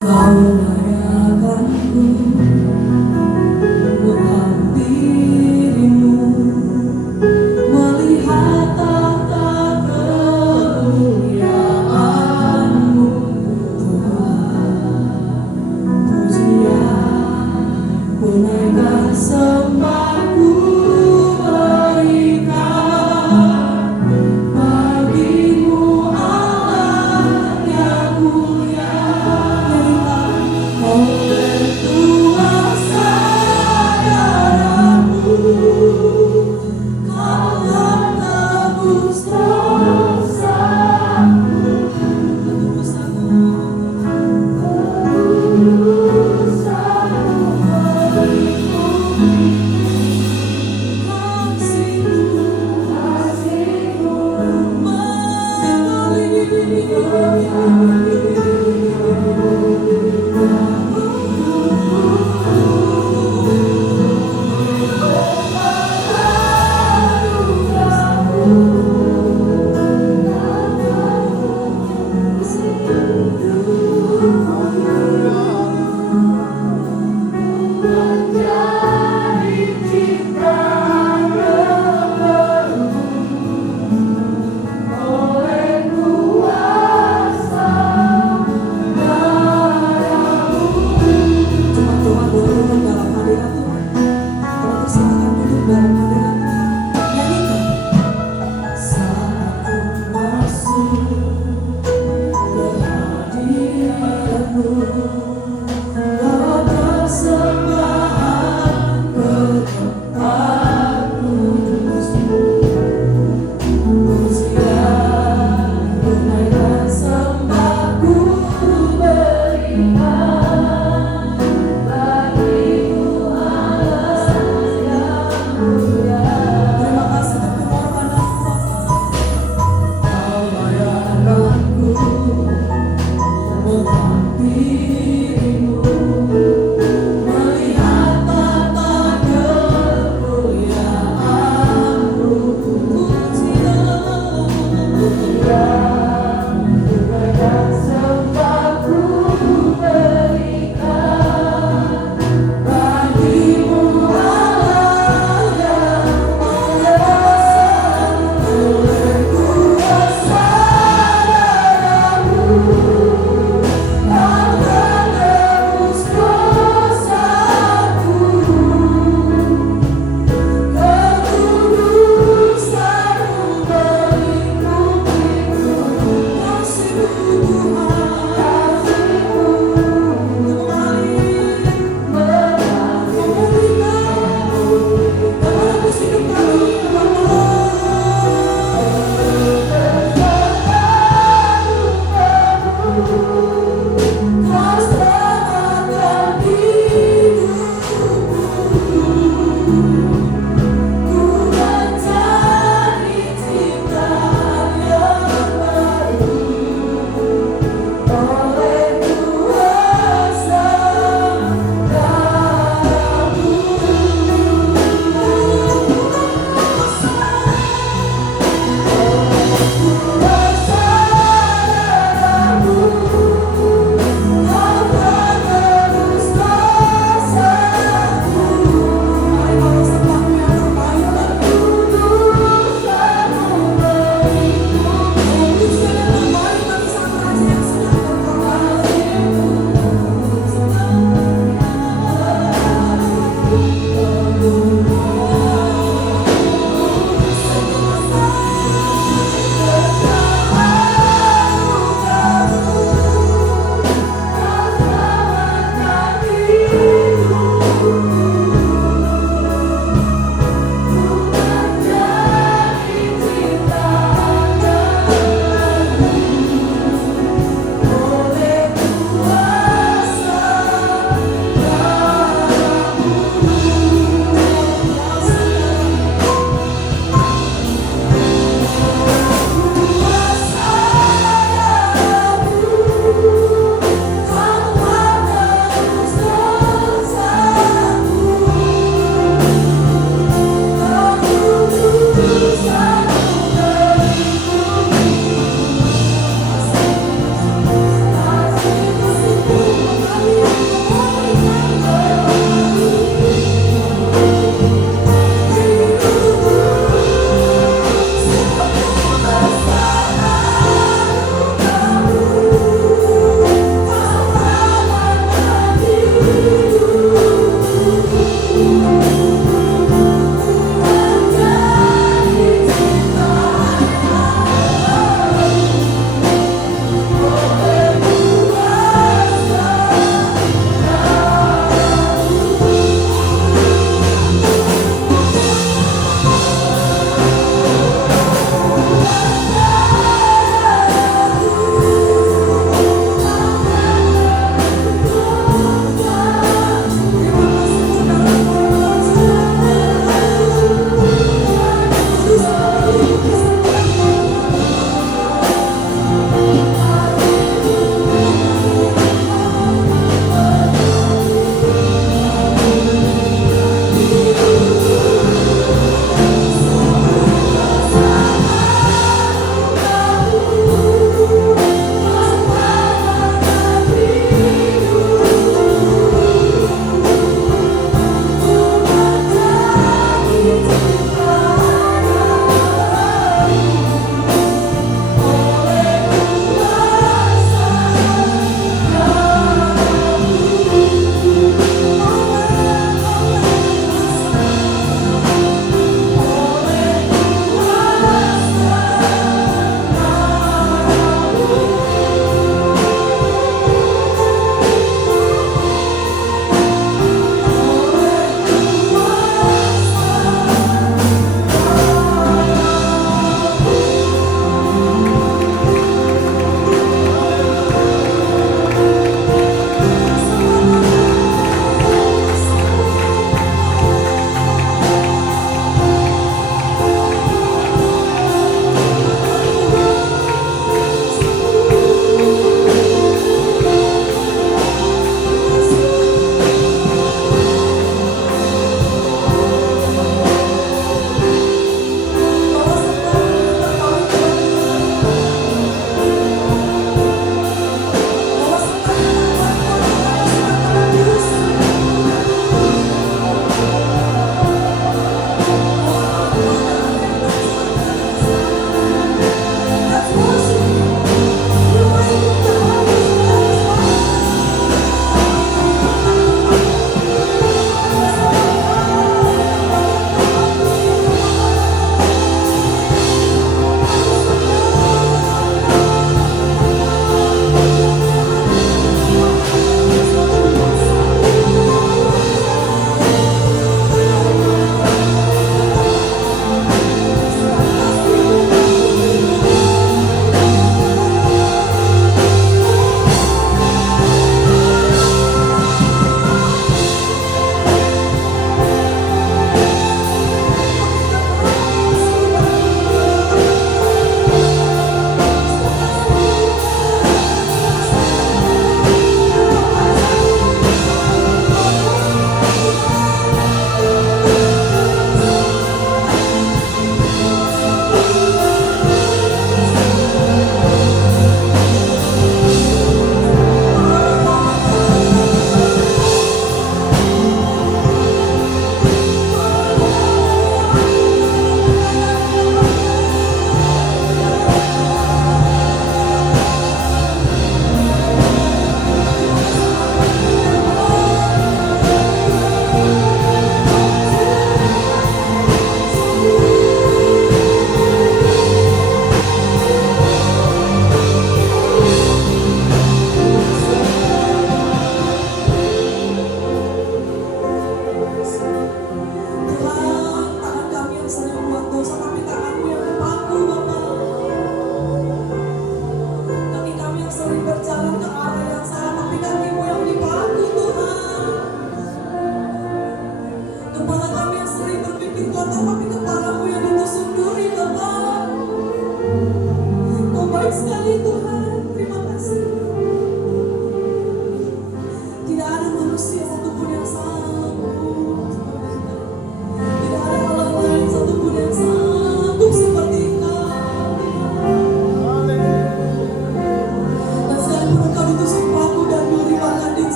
Kau layakanku menghampirimu, melihat tata kemuliaan-Mu, Tuhan. Pujian menaikkan sembahku berikan bagimu, Allah yang mulia. Oleh Tuhan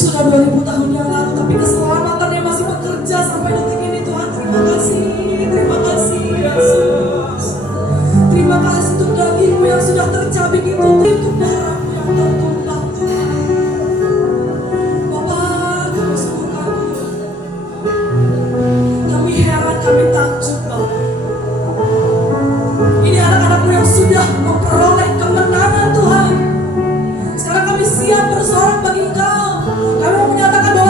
sudah 2000 tahun yang lalu, tapi keselamatannya masih bekerja sampai detik ini Tuhan. Terima kasih Yesus. Terima kasih untuk dagingmu yang sudah tercabik itu, untuk darahmu yang tertumpah Tuhan. Bapak, kami sungguh kagum. Kami heran, kami takjub Bapak. Ini anak-anakmu yang sudah memperoleh kemenangan Tuhan. Sekarang kami siap bersorak bagi Engkau. Kami mau menyatakan bahwa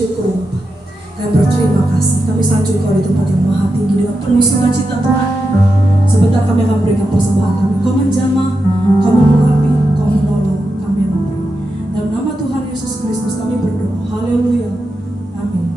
bersyukur Bapak. Kami berterima kasih. Kami sanjung Kau di tempat yang maha tinggi dengan penuh sukacita Tuhan. Sebentar kami akan berikan persembahan kami. Kau menjamah, Kau mengurapi, Kau menolong, kami yang memberi. Dalam nama Tuhan Yesus Kristus kami berdoa. Haleluya. Amin.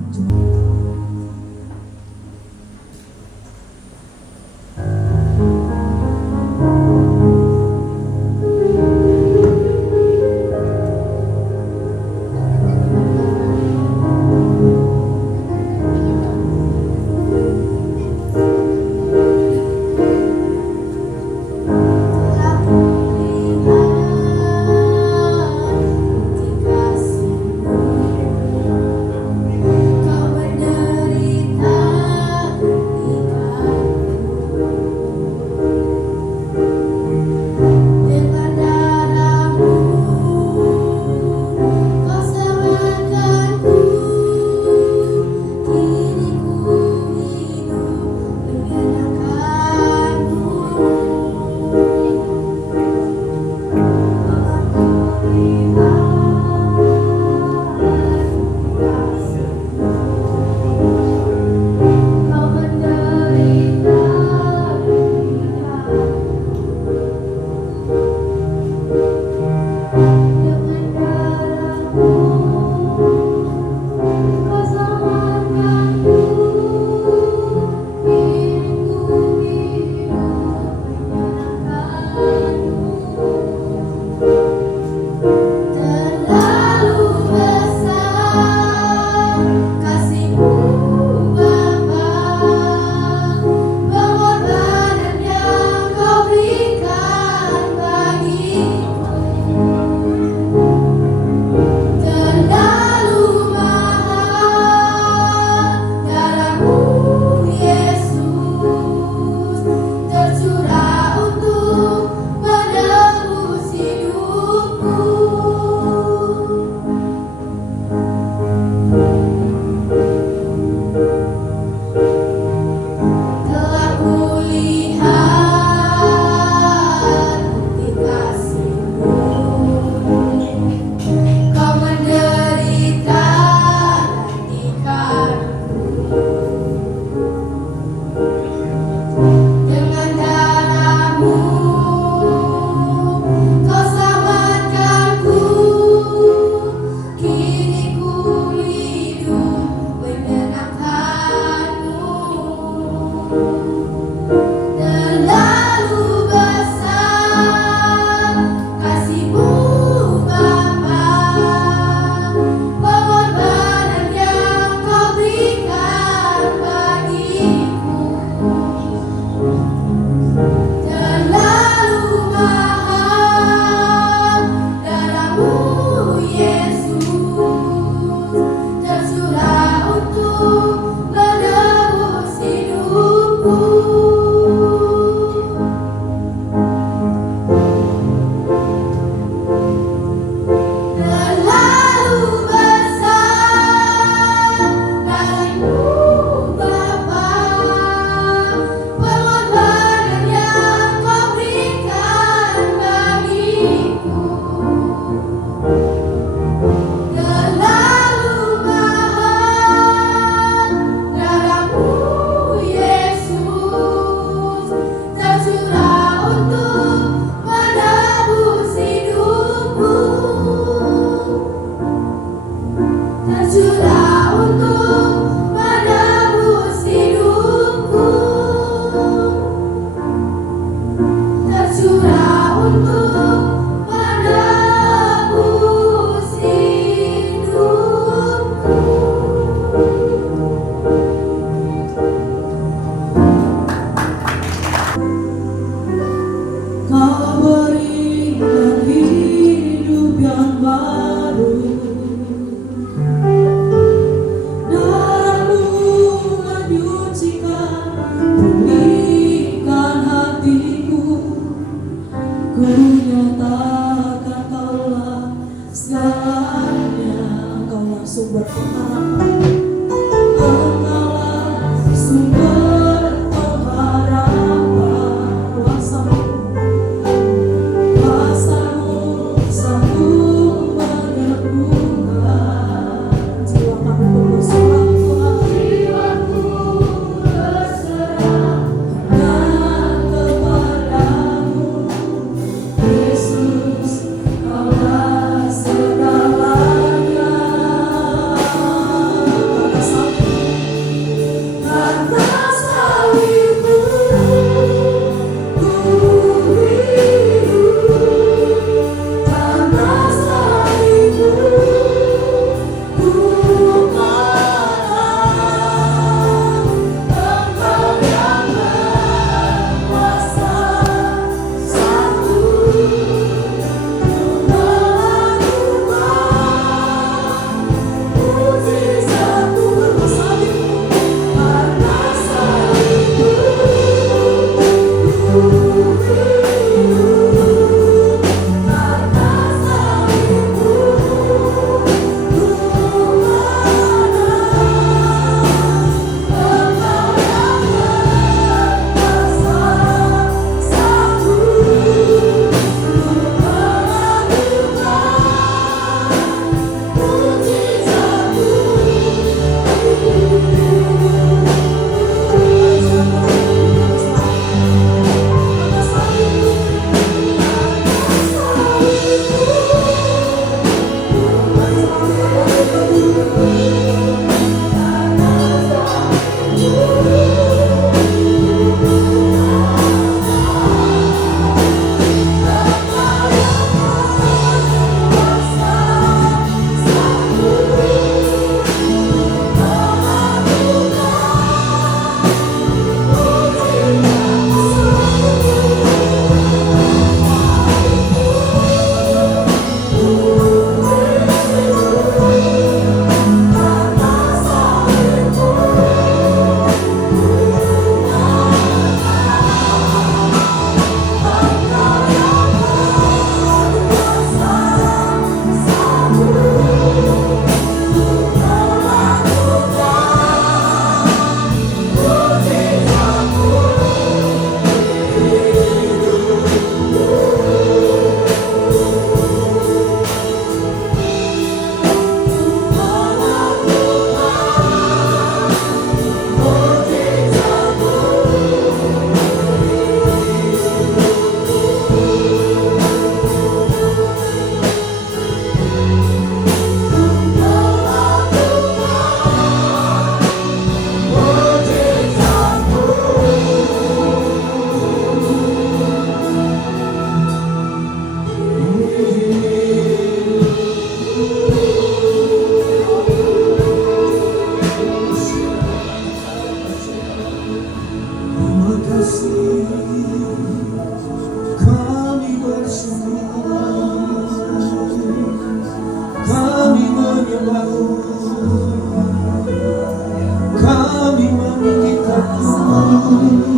Haleluya.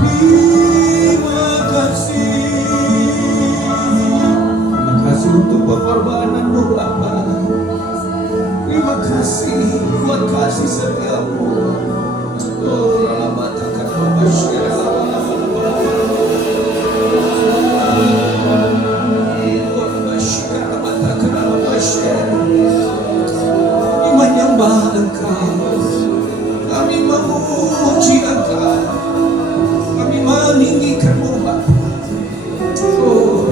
Terima kasih. Terima kasih untuk pengorbananmu Bapa. Terima kasih buat kasih setiamu. Oh, ralamatakan masyarakat. Kami menyembah Engkau, kami memuji Engkau, kami meninggikanmu Bapa. Oh,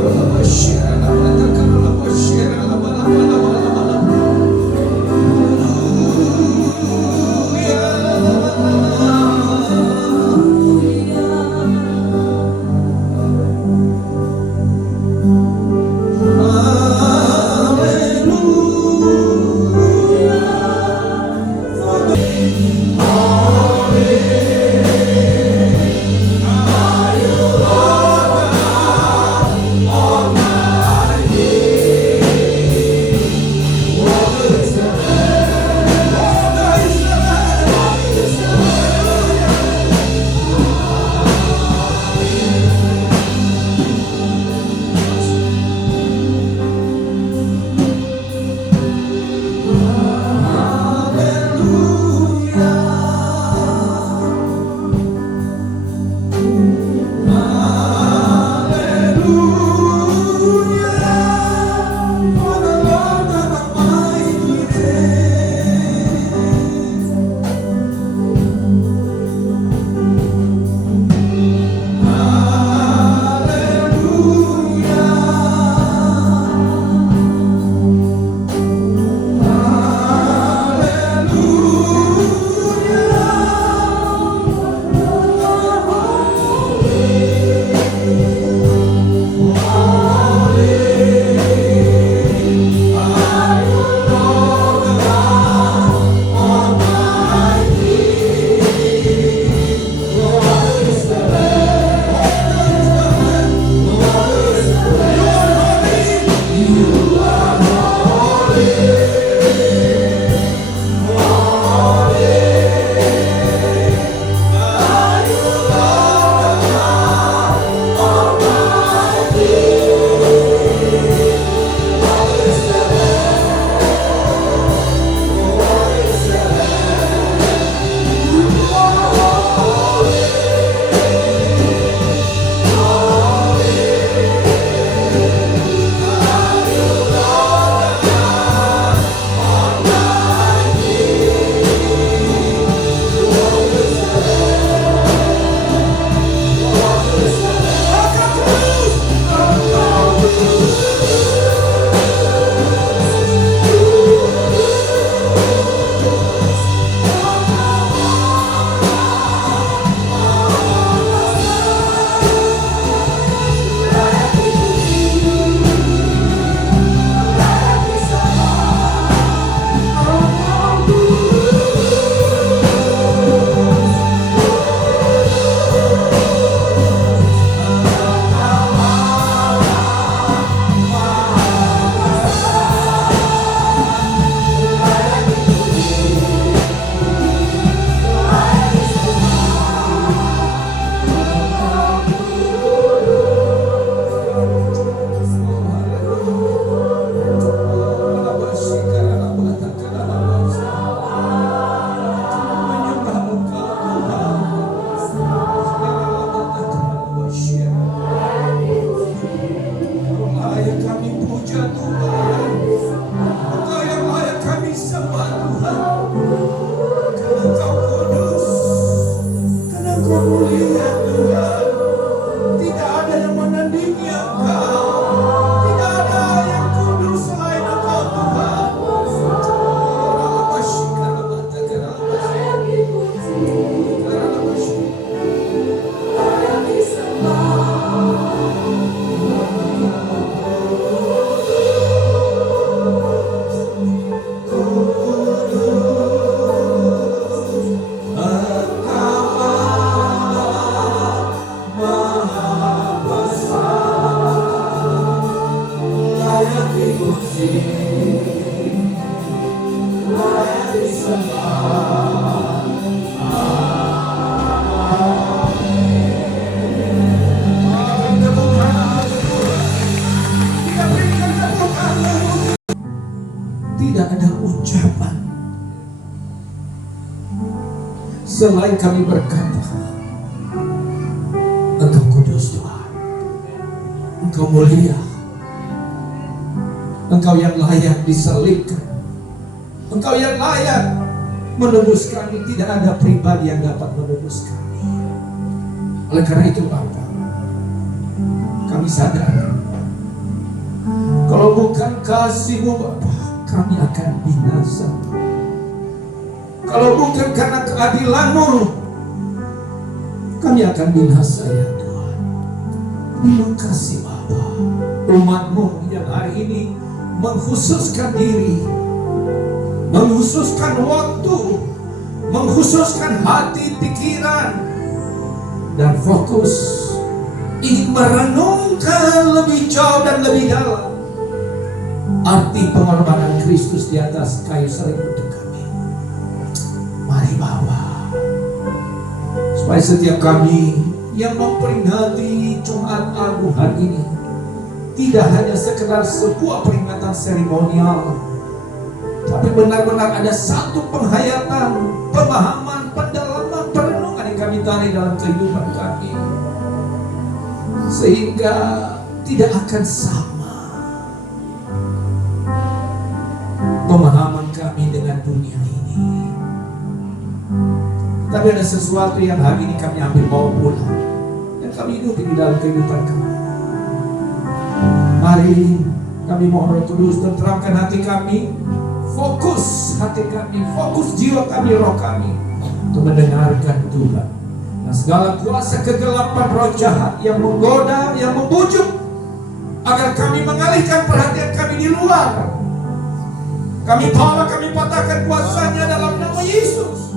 Tidak ada ucapan selain kami berkata, Engkau kudus Tuhan, Engkau mulia, Engkau yang layak disalibkan, Engkau yang layak menebus kami. Tidak ada pribadi yang dapat menebus kami. Oleh karena itu Bapa, kami sadar kalau bukan kasih-Mu Bapa, kami akan binasa. Kalau bukan karena keadilan-Mu, kami akan binasa ya Tuhan. Terima kasih Bapa, umat-Mu yang hari ini mengkhususkan diri, mengkhususkan waktu, mengkhususkan hati, pikiran, dan fokus ingin merenungkan lebih jauh dan lebih dalam arti pengorbanan Kristus di atas kayu salib untuk kami. Mari Bapa, supaya setiap kami yang memperingati Jumat Agung hari ini tidak hanya sekedar sebuah peringatan seremonial, tapi benar-benar ada satu penghayatan, pemahaman, pendalaman, perenungan yang kami tarik dalam kehidupan kami, sehingga tidak akan sama pemahaman kami dengan dunia ini. Tapi ada sesuatu yang hari ini kami ambil bawa pulang, yang kami hidup di dalam kehidupan kami. Mari kami mohon Roh Kudus tenteramkan hati kami, fokus hati kami, fokus jiwa kami, roh kami, untuk mendengarkan Tuhan. Dan segala kuasa kegelapan roh jahat yang menggoda, yang membujuk, agar kami mengalihkan perhatian kami di luar, kami tolak, kami patahkan kuasanya dalam nama Yesus.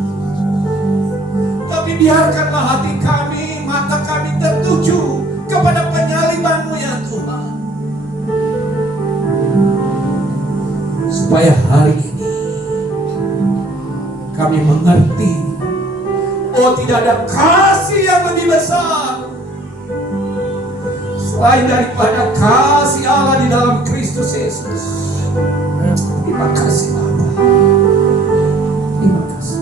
Tapi biarkanlah hati kami, mata kami tertuju kepada penyaliban-Mu ya Tuhan, supaya hari ini kami mengerti, oh tidak ada kasih yang lebih besar selain daripada kasih Allah di dalam Kristus Yesus. Terima kasih Bapa, terima kasih.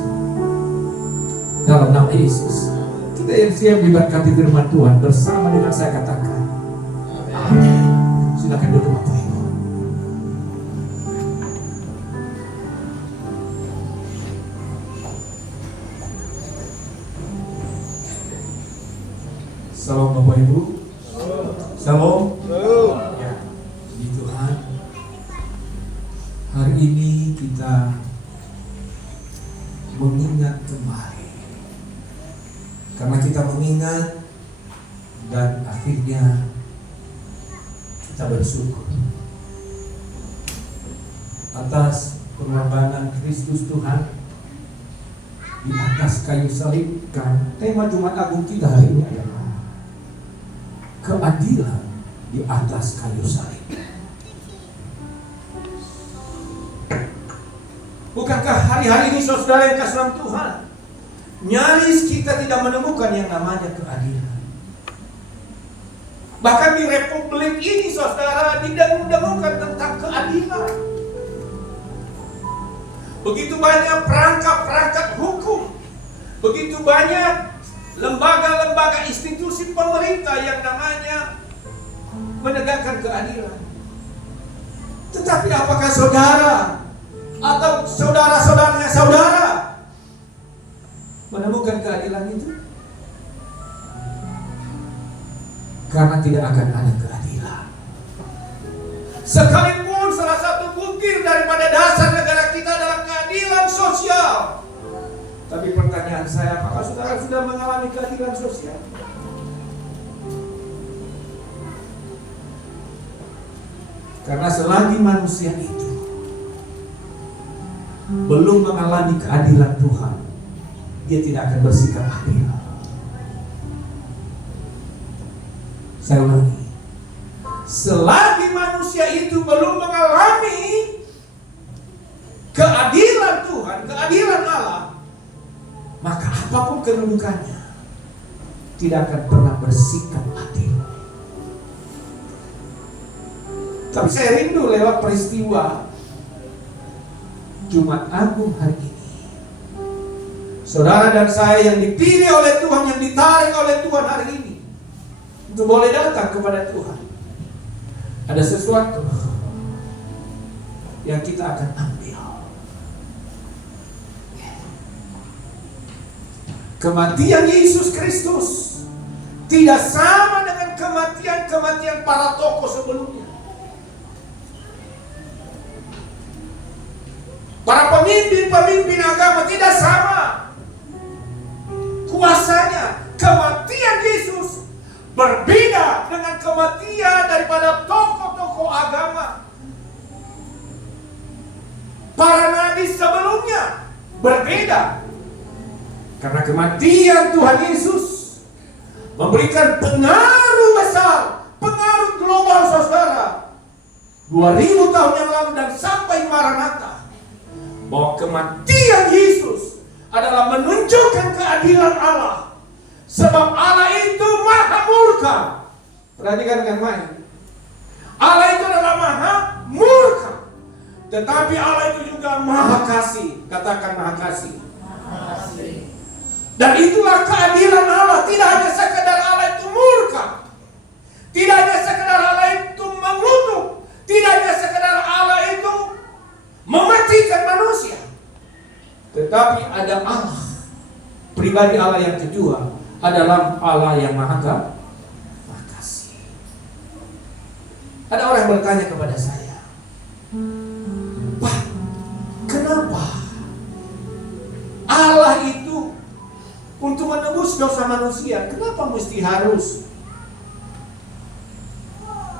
Dalam nama Yesus kita yang siap diberkati firman Tuhan bersama dengan saya katakan amin. Silakan duduk Bapak Ibu. Salam Bapak Ibu. Salam. Ya, puji Tuhan. Hari ini kita mengingat kembali, karena kita mengingat dan akhirnya kita bersyukur atas pengorbanan Kristus Tuhan di atas kayu salib. Kan tema Jumat Agung kita hari ini adalah keadilan di atas kayu salib. Bukankah hari-hari ini saudara yang kasih dalam Tuhan, nyaris kita tidak menemukan yang namanya keadilan. Bahkan di republik ini saudara tidak menemukan tentang keadilan. Begitu banyak perangkat-perangkat hukum, begitu banyak lembaga-lembaga institusi pemerintah yang namanya menegakkan keadilan. Tetapi apakah saudara atau saudara-saudaranya saudara menemukan keadilan itu? Karena tidak akan ada keadilan. Sekalipun salah satu bukti daripada dasar negara kita adalah keadilan sosial. Tapi pertanyaan saya, apakah saudara sudah mengalami keadilan sosial? Karena selagi manusia itu belum mengalami keadilan Tuhan, dia tidak akan bersikap adil. Saya ulangi, selagi manusia itu belum mengalami keadilan Tuhan, menunjukkan keadilan Allah, maka apapun kedudukannya tidak akan pernah bersikap adil. Tapi saya rindu lewat peristiwa Jumat Agung hari ini, saudara dan saya yang dipilih oleh Tuhan, yang ditarik oleh Tuhan hari ini untuk boleh datang kepada Tuhan. Ada sesuatu yang kita akan ambil. Kematian Yesus Kristus tidak sama dengan kematian-kematian para tokoh sebelumnya. Para pemimpin-pemimpin agama tidak sama kuasanya. Kematian Yesus berbeda dengan kematian daripada tokoh-tokoh agama. Para nabi sebelumnya berbeda. Karena kematian Tuhan Yesus memberikan pengaruh besar, pengaruh global, saudara. 2000 tahun yang lalu dan sampai Maranatha, bahwa kematian Yesus adalah menunjukkan keadilan Allah. Sebab Allah itu maha murka. Perhatikan dengan baik. Allah itu adalah maha murka, tetapi Allah itu juga maha kasih. Katakan maha kasih. Dan itulah keadilan Allah. Tidak hanya sekedar Allah itu murka, tidak hanya sekedar Allah itu mengutuk, tidak hanya sekedar Allah itu mematikan manusia, tetapi ada Allah, pribadi Allah yang kedua adalah Allah yang maha kasih. Ada orang bertanya kepada saya, Pak, kenapa Allah itu untuk menebus dosa manusia, kenapa mesti harus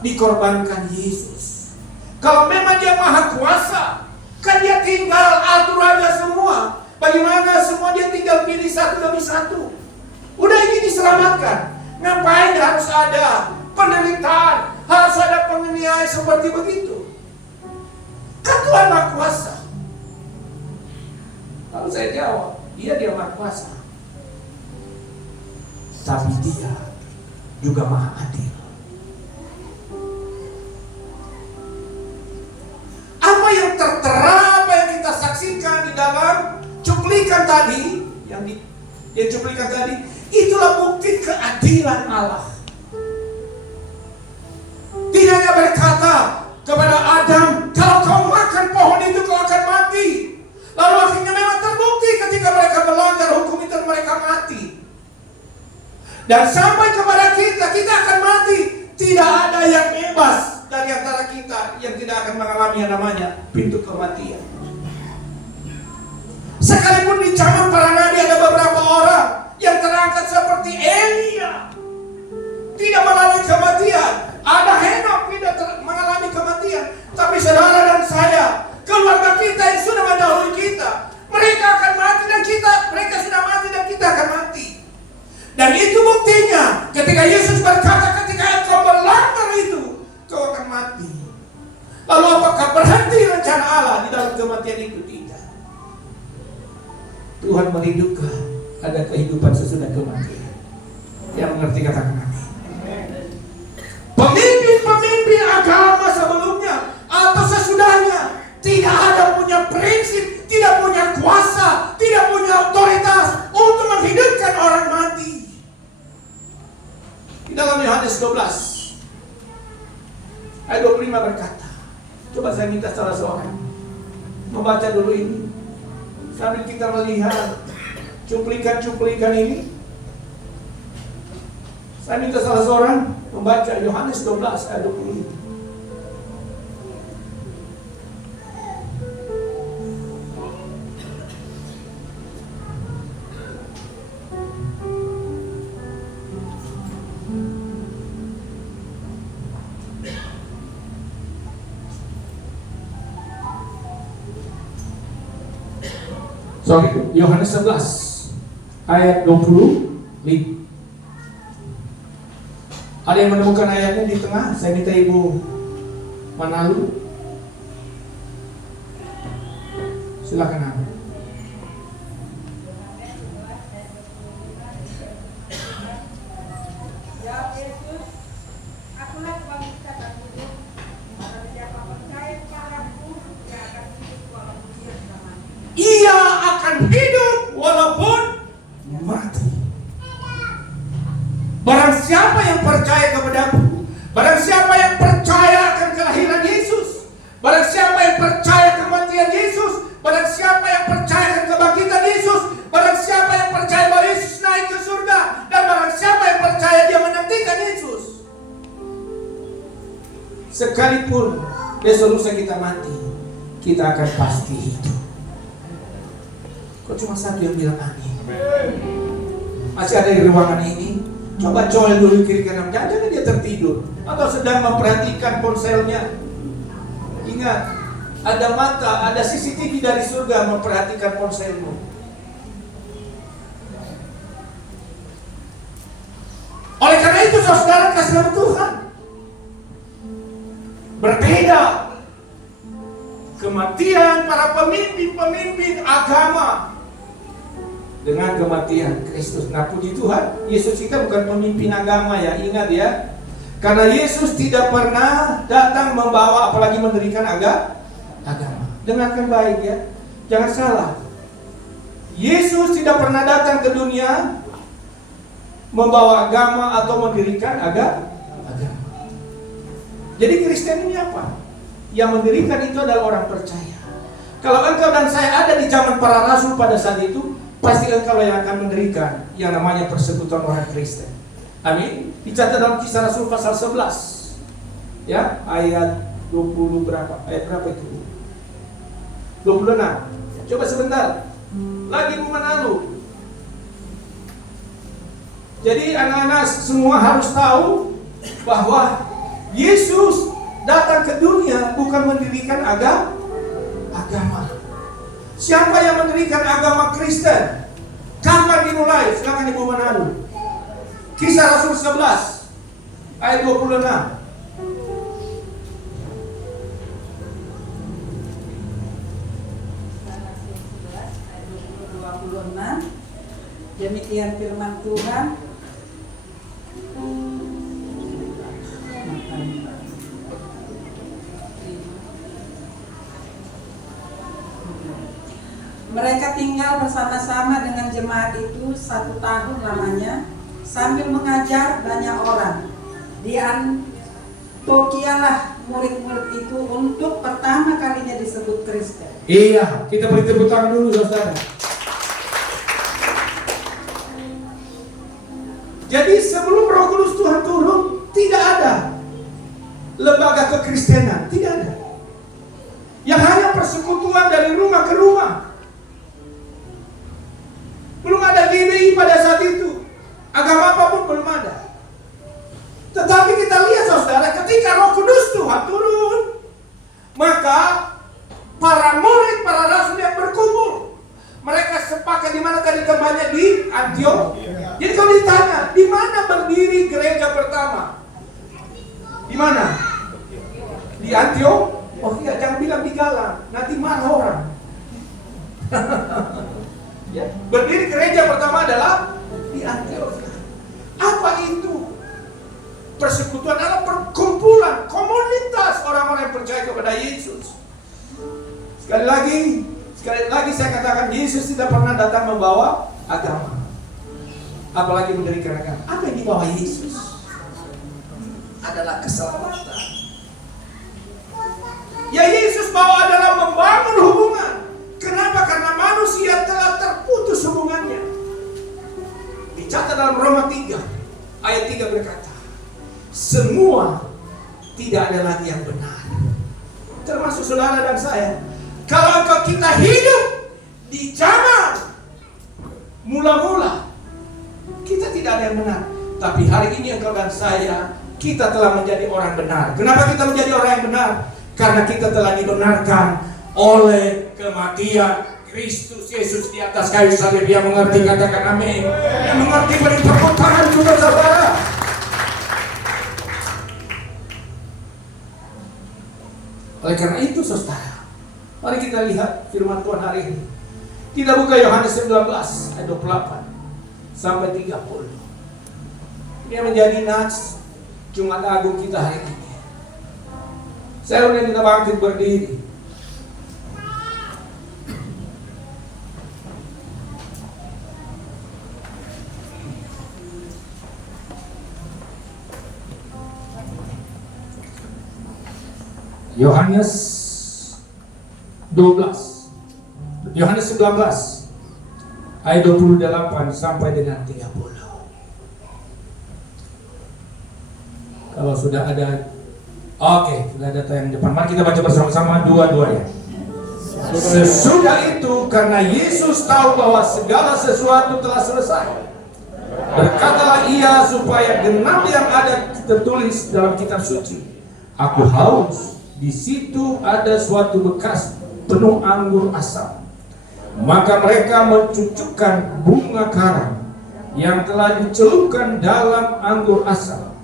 dikorbankan Yesus? Kalau memang dia maha kuasa, kan dia tinggal atur aja semua. Bagaimana semua dia tinggal pilih satu demi satu. Udah ini diselamatkan. Ngapain harus ada penderitaan, harus ada penganiayaan seperti begitu? Kan Tuhan maha kuasa. Lalu saya jawab, dia maha kuasa, tapi dia juga maha adil. Apa yang tertera, apa yang kita saksikan di dalam cuplikan tadi, yang cuplikan tadi, itulah bukti keadilan Allah. Tidak hanya berkata kepada Adam, kalau kau makan pohon itu kau akan mati. Lalu akhirnya memang terbukti ketika mereka melanggar hukum itu mereka mati. Dan sampai kepada kita akan mati. Tidak ada yang bebas dari antara kita yang tidak akan mengalami yang namanya pintu kematian. Sekalipun di zaman para nabi ada beberapa orang yang terangkat seperti Elia, tidak mengalami kematian. Ada Henok tidak mengalami kematian. Tapi saudara dan saya, keluarga kita yang sudah mendahului kita, mereka akan mati dan mereka sudah mati dan kita akan mati. Dan itu buktinya ketika Yesus berkata, ketika engkau melanggar itu, kau akan mati. Lalu apakah berhenti rencana Allah di dalam kematian itu? Tidak. Tuhan menghidupkan, ada kehidupan sesudah kematian. Yang mengerti katakan amin. Pemimpin-pemimpin agama sebelumnya atau sesudahnya tidak ada punya prinsip, tidak punya kuasa, tidak punya otoritas untuk menghidupkan orang mati. Di dalam Yohanes 12 ayat 25 berkata, coba saya minta salah seorang membaca dulu ini sambil kita melihat cuplikan-cuplikan ini. Saya minta salah seorang membaca Yohanes 12 ayat 25. Yohanes 11 ayat 25. Ada yang menemukan ayatnya di tengah? Saya minta Ibu Manalu, silakan. akan hidup walaupun mati. Barang siapa yang percaya kepadaku, barang siapa yang percaya akan kelahiran Yesus, barang siapa yang percaya kematian Yesus, barang siapa yang percaya akan kebangkitan Yesus, barang siapa yang percaya bahwa Yesus naik ke surga, dan barang siapa yang percaya dia menantikan Yesus, sekalipun besok lusa kita mati, kita akan pasti hidup. Kok cuma satu yang bilang amin? Masih ada di ruangan ini? Coba coel dulu kiri kanan, jangan dia tertidur atau sedang memperhatikan ponselnya. Ingat, ada mata, ada CCTV dari surga memperhatikan ponselmu. Oleh karena itu saudara kasih Tuhan, berbeda kematian para pemimpin agama dengan kematian Kristus. Nah, puji Tuhan, Yesus kita bukan pemimpin agama ya, ingat ya. Karena Yesus tidak pernah datang membawa apalagi mendirikan agama. Dengarkan baik ya, jangan salah. Yesus tidak pernah datang ke dunia membawa agama atau mendirikan agama. Jadi Kristen ini apa? Yang mendirikan itu adalah orang percaya. Kalau engkau dan saya ada di zaman para rasul pada saat itu, pasti engkau yang akan mendirikan yang namanya persekutuan orang Kristen. Amin. Dicatat dalam Kisah Rasul pasal 11. Ya, ayat 20 berapa? Ayat berapa itu? 26. Coba sebentar. Lagi Bu Manalu. Jadi anak-anak semua harus tahu bahwa Yesus datang ke dunia bukan mendirikan agama. Siapa yang mendirikan agama Kristen? Kapan dimulai? Silakan Ibu Manalu. Kisah Rasul 11 ayat 26. Demikian firman Tuhan. Mereka tinggal bersama-sama dengan jemaat itu 1 tahun lamanya, sambil mengajar banyak orang. Di Antiochialah murid-murid itu untuk pertama kalinya disebut Kristen. Iya, kita beri tepuk tangan dulu saudara. Jadi sebelum Roh Kudus Tuhan turun, tidak ada lembaga kekristenan, tidak ada. Yang hanya persekutuan dari rumah ke rumah. Belum ada GBI pada saat itu. Agama apapun belum ada. Tetapi kita lihat saudara, ketika Roh Kudus Tuhan turun, maka para murid, para rasul yang berkumpul, mereka sepakat di mana tadi tempatnya, di Antiochia. Jadi kalau ditanya, di mana berdiri gereja pertama? Di mana? Di Antiochia? Oh iya, jangan bilang di Galang, nanti marah orang. Ya, berdiri gereja pertama adalah di Antiochia. Apa itu? Persekutuan adalah perkumpulan, komunitas orang-orang yang percaya kepada Yesus. Sekali lagi saya katakan, Yesus tidak pernah datang membawa agama, apalagi mendirikan agama. Apa yang dibawa Yesus? Adalah keselamatan. Ya, Yesus bawa adalah membangun hubungan. Kenapa? Karena manusia telah terputus hubungannya. Dicatat dalam Roma 3 ayat 3 berkata, semua tidak ada lagi yang benar, termasuk saudara dan saya. Kalau engkau kita hidup di zaman mula-mula, kita tidak ada yang benar. Tapi hari ini engkau dan saya, kita telah menjadi orang benar. Kenapa kita menjadi orang yang benar? Karena kita telah dibenarkan oleh kematian Kristus Yesus di atas kayu salib. Yang mengerti katakan amin. Yang mengerti beri tepuk tangan juga saudara. Oleh karena itu saudara, mari kita lihat firman Tuhan hari ini. Kita buka Yohanes 19 ayat 28 sampai 30. Ini menjadi nats Jumat Agung kita hari ini. Saya udah kita bangkit berdiri. Yohanes 12, Yohanes 19 ayat 28 sampai dengan 30. Kalau sudah ada, oke, sudah ada tayang depan. Mari kita baca bersama-sama dua-duanya. Sesudah itu, karena Yesus tahu bahwa segala sesuatu telah selesai, berkatalah ia supaya genap yang ada tertulis dalam kitab suci. Aku haus. Di situ ada suatu bekas penuh anggur asam. Maka mereka mencucukkan bunga karam yang telah dicelupkan dalam anggur asam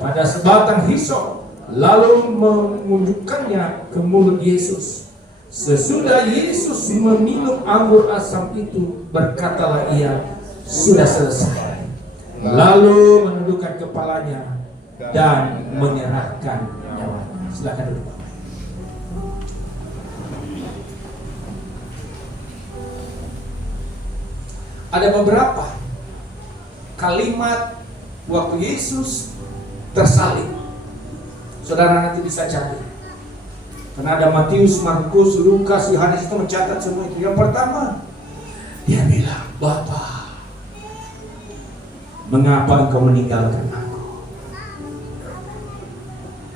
pada sebatang hisop, lalu mengunjukkannya ke mulut Yesus. Sesudah Yesus meminum anggur asam itu, berkatalah ia, sudah selesai. Lalu menundukkan kepalanya dan menyerahkan nyawanya. Silakan duduk. Ada beberapa kalimat waktu Yesus tersalib. Saudara nanti bisa cari. Karena ada Matius, Markus, Lukas, Yohanes itu mencatat semua itu. Yang pertama, dia bilang, Bapa, mengapa engkau meninggalkan aku?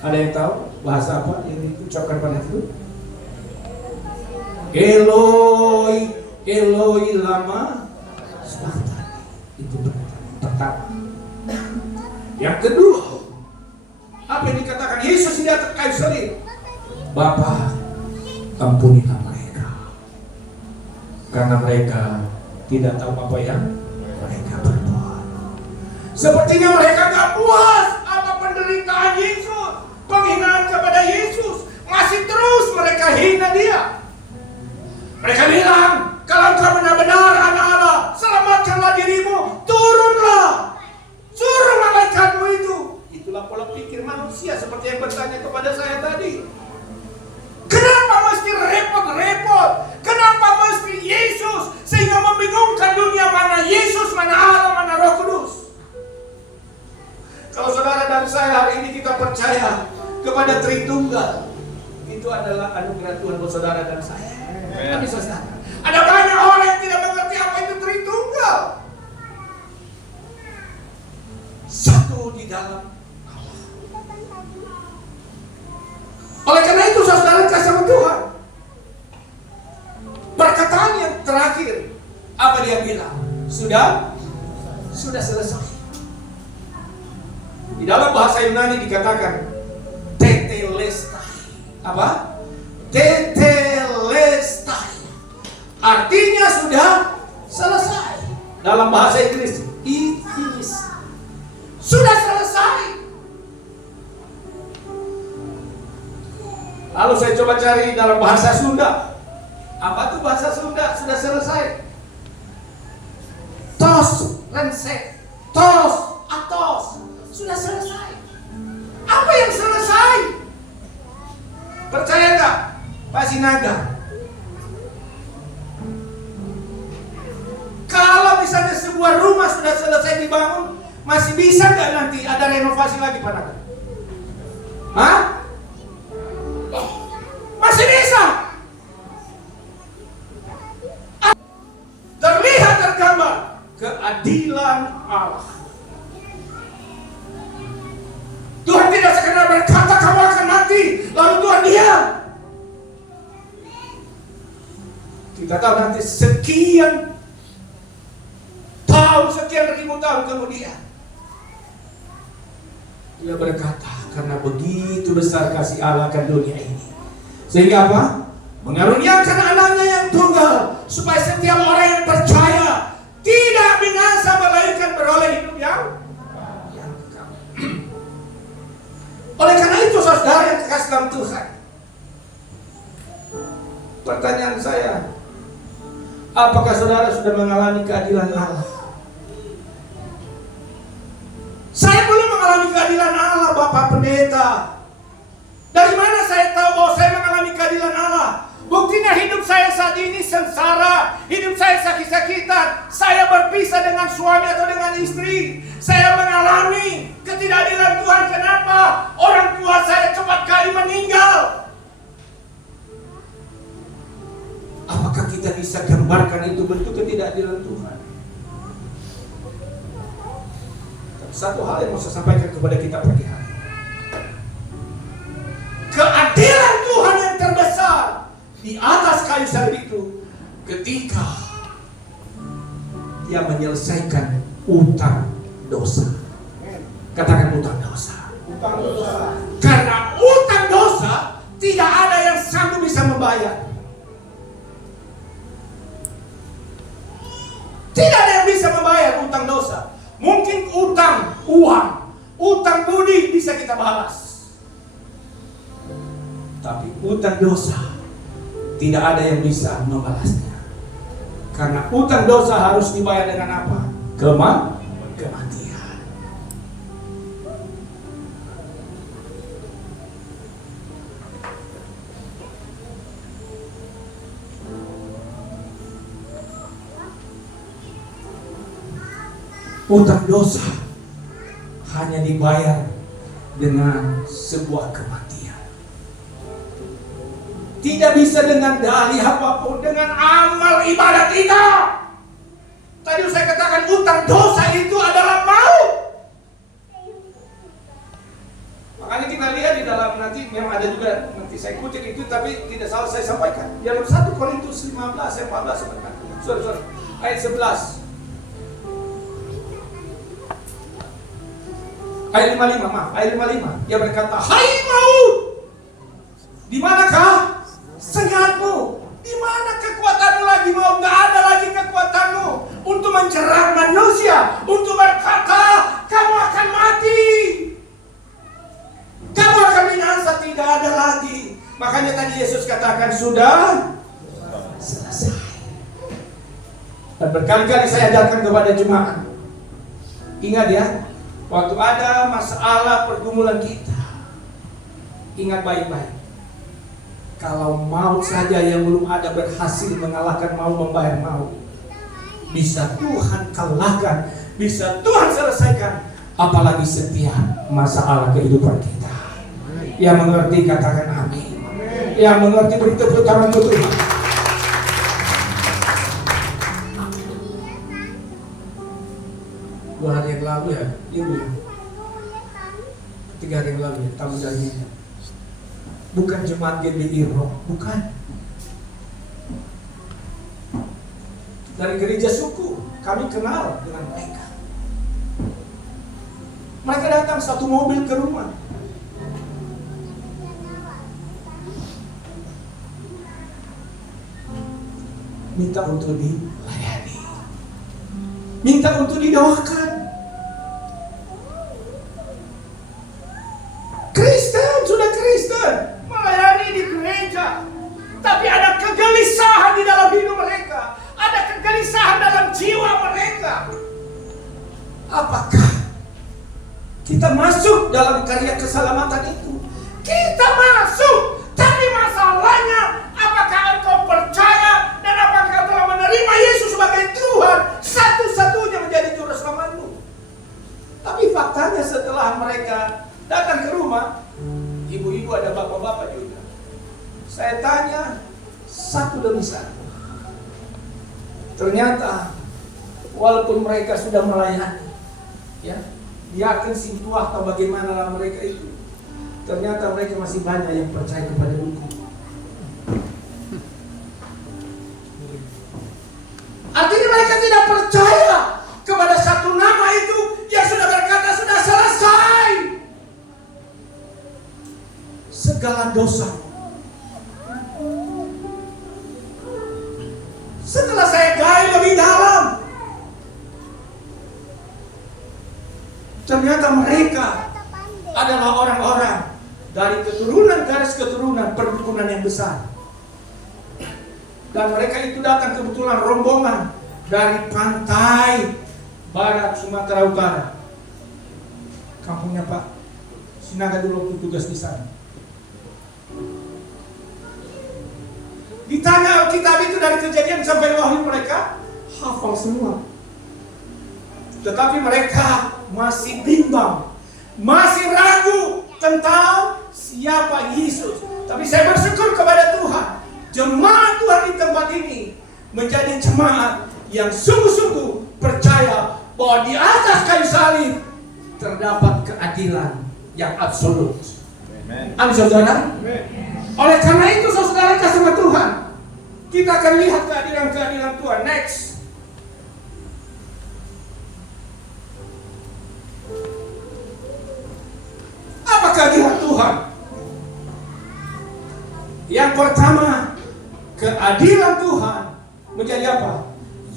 Ada yang tahu bahasa apa yang diucapkan pada itu? Eloi, Eloi lama sabachthani. Itu pertama. Yang kedua, apa yang dikatakan Yesus di atas kayu salib? Bapa, ampunilah mereka, karena mereka tidak tahu apa yang mereka berbuat. Sepertinya mereka gak puas apa penderitaan Yesus, penghinaan kepada Yesus, masih terus mereka hina dia. Mereka bilang, kalau engkau benar-benar anak Allah, selamatkanlah dirimu, turunlah, suruh malaikatmu itu. Itulah pola pikir manusia, seperti yang bertanya kepada saya tadi. Kenapa mesti repot-repot? Kenapa mesti Yesus? Sehingga membingungkan dunia, mana Yesus, mana Allah, mana Roh Kudus. Kalau saudara dan saya hari ini kita percaya kepada Tritunggal, itu adalah anugerah Tuhan buat saudara dan saya. Tapi saudara, ada banyak orang yang tidak mengerti apa itu Tritunggal. Satu di dalam. Oleh karena itu saudara kasih sama Tuhan. Perkataan yang terakhir, apa dia bilang? Sudah selesai. Di dalam bahasa Yunani dikatakan tetelestai. Apa? Tetelestai. Artinya sudah selesai. Dalam bahasa Inggris, it is. Sudah selesai. Lalu saya coba cari dalam bahasa Sunda. Apa tuh bahasa Sunda? Sudah selesai. Tos, renset, tos, atos. Sudah selesai. Apa yang selesai? Percaya nggak, Pak Sinaga? Kalau misalnya sebuah rumah sudah selesai dibangun, masih bisa nggak nanti ada renovasi lagi, Pak Naga? Hah? Masih bisa. Terlihat tergambar keadilan Allah. Tuhan tidak sekedar berkata kamu akan mati, lalu Tuhan diam. Kita tahu nanti sekian tahun, sekian ribu tahun kemudian, Dia berkata, karena begitu besar kasih Allah akan dunia ini, sehingga apa? Mengaruniakan anaknya yang tunggal, supaya setiap orang yang percaya tidak binasa melainkan beroleh hidup yang kekal. Oleh karena itu saudara yang kekasih dalam Tuhan, pertanyaan saya, apakah saudara sudah mengalami keadilan Allah? Saya belum mengalami keadilan Allah, Bapak Pendeta. Dari mana saya tahu bahwa saya mengalami keadilan Allah? Buktinya hidup saya saat ini sengsara, hidup saya sakit-sakitan, saya berpisah dengan suami atau dengan istri. Saya mengalami ketidakadilan Tuhan. Kenapa? Orang tua saya cepat kali meninggal. Apakah kita bisa gambarkan itu bentuk ketidakadilan Tuhan? Satu hal yang mau saya sampaikan kepada kita pagi hari. Keadilan Tuhan yang terbesar di atas kayu salib itu ketika Dia menyelesaikan utang dosa. Katakan utang dosa. Karena utang dosa tidak ada yang sanggup bisa membayar. Tidak ada yang bisa membayar utang dosa. Mungkin utang uang, utang budi bisa kita balas. Tapi utang dosa tidak ada yang bisa membalasnya. Karena utang dosa harus dibayar dengan apa? Kematian. Utang dosa hanya dibayar dengan sebuah kematian. Tidak bisa dengan dalih apapun, dengan amal ibadat kita. Tadi saya katakan utang dosa itu adalah maut. Makanya kita lihat di dalam nanti yang ada juga, nanti saya kutip itu tapi tidak salah saya sampaikan. Dalam 1 Korintus 15 ayat 14 sebentar. Sorry. Ayat 11. Ayat 55, maaf, ayat 55. Dia berkata, "Hai maut, di manakah sengatmu? Di mana kekuatanmu lagi maut? Gak ada lagi kekuatanmu untuk mencerah manusia, untuk berkata, kamu akan mati. Kamu akan binasa, tidak ada lagi." Makanya tadi Yesus katakan, sudah selesai. Dan berkali-kali saya ajarkan kepada jemaat. Ingat ya, waktu ada masalah pergumulan kita, ingat baik-baik. Kalau maut saja yang belum ada berhasil mengalahkan maut, membayar maut, bisa Tuhan kalahkan, bisa Tuhan selesaikan. Apalagi setiap masalah kehidupan kita. Yang mengerti katakan amin. Yang mengerti beri tepuk tangan untuk Tuhan. Dua hari yang lalu ya, Ibu ya. 3 hari yang lalu ya, tamu jadinya. Bukan jemaat GBI Roh, bukan. Dari gereja suku, kami kenal dengan mereka. Mereka datang satu mobil ke rumah. Minta untuk dilayani. Minta untuk didoakan. Kristen, sudah Kristen, melayani di gereja. Tapi ada kegelisahan di dalam hidup mereka. Ada kegelisahan dalam jiwa mereka. Apakah kita masuk dalam karya keselamatan itu? Kita masuk. Tapi masalahnya, apakah engkau percaya dan apakah engkau telah menerima Yesus sebagai Tuhan satu-satunya menjadi juru selamatmu? Tapi faktanya setelah mereka datang ke rumah, ibu-ibu ada bapak-bapak juga. Saya tanya satu demi satu. Ternyata walaupun mereka sudah melayani, ya, yakin si tua atau bagaimana lah mereka itu, ternyata mereka masih banyak yang percaya kepada dukun. Artinya mereka tidak percaya kepada satu nama itu yang sudah berkata sudah selesai segala dosa. Setelah saya gali lebih dalam, ternyata mereka adalah orang-orang dari keturunan, garis keturunan perdukunan yang besar. Dan mereka itu datang kebetulan rombongan dari pantai barat Sumatera Utara. Kampungnya Pak Sinaga dulu waktu tugas di sana. Ditanya Alkitab itu dari Kejadian sampai Wahyu, mereka hafal semua. Tetapi mereka masih bimbang, masih ragu tentang siapa Yesus. Tapi saya bersyukur kepada Tuhan, jemaat Tuhan di tempat ini menjadi jemaat yang sungguh-sungguh percaya bahwa di atas kayu salib terdapat keadilan yang absolut. Amin, saudara. Oleh karena itu, saudara kasih sama Tuhan, kita akan lihat keadilan-keadilan Tuhan. Next. Apa keadilan Tuhan? Yang pertama, keadilan Tuhan menjadi apa?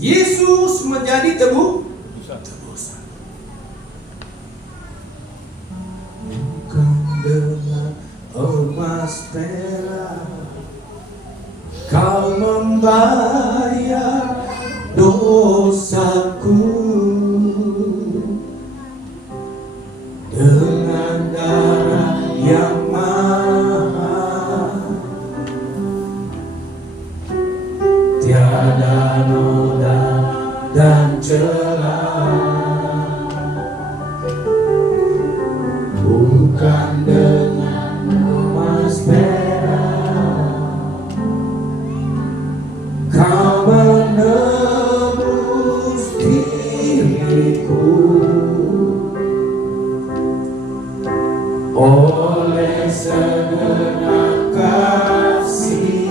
Yesus menjadi tebusan. Bukan dengan emas perak kau membayar dosaku, dengan darah yang mahal tiada noda dan celah, bukan dengan emas perak kau menebus diriku, oleh segenap kasih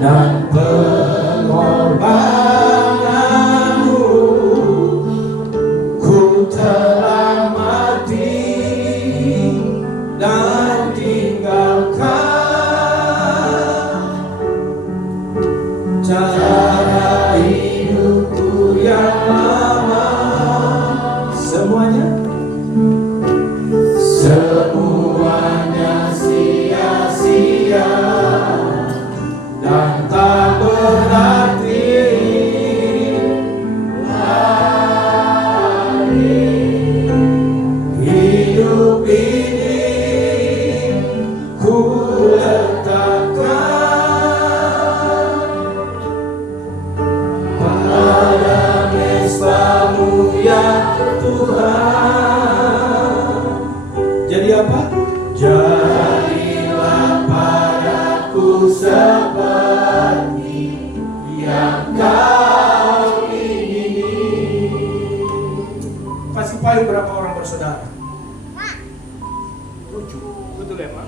dan pengorbananmu, ku telah mati dan tinggalkan cara hidupku yang lama. Semuanya sia-sia dan tak berarti lagi. Hidup ini ku letakkan pada mesbah-Mu ya Tuhan. Jadi apa? Jadilah padaku seperti yang Kau ingini. Kasih payung berapa orang bersaudara? 7. Betul ya, Pak?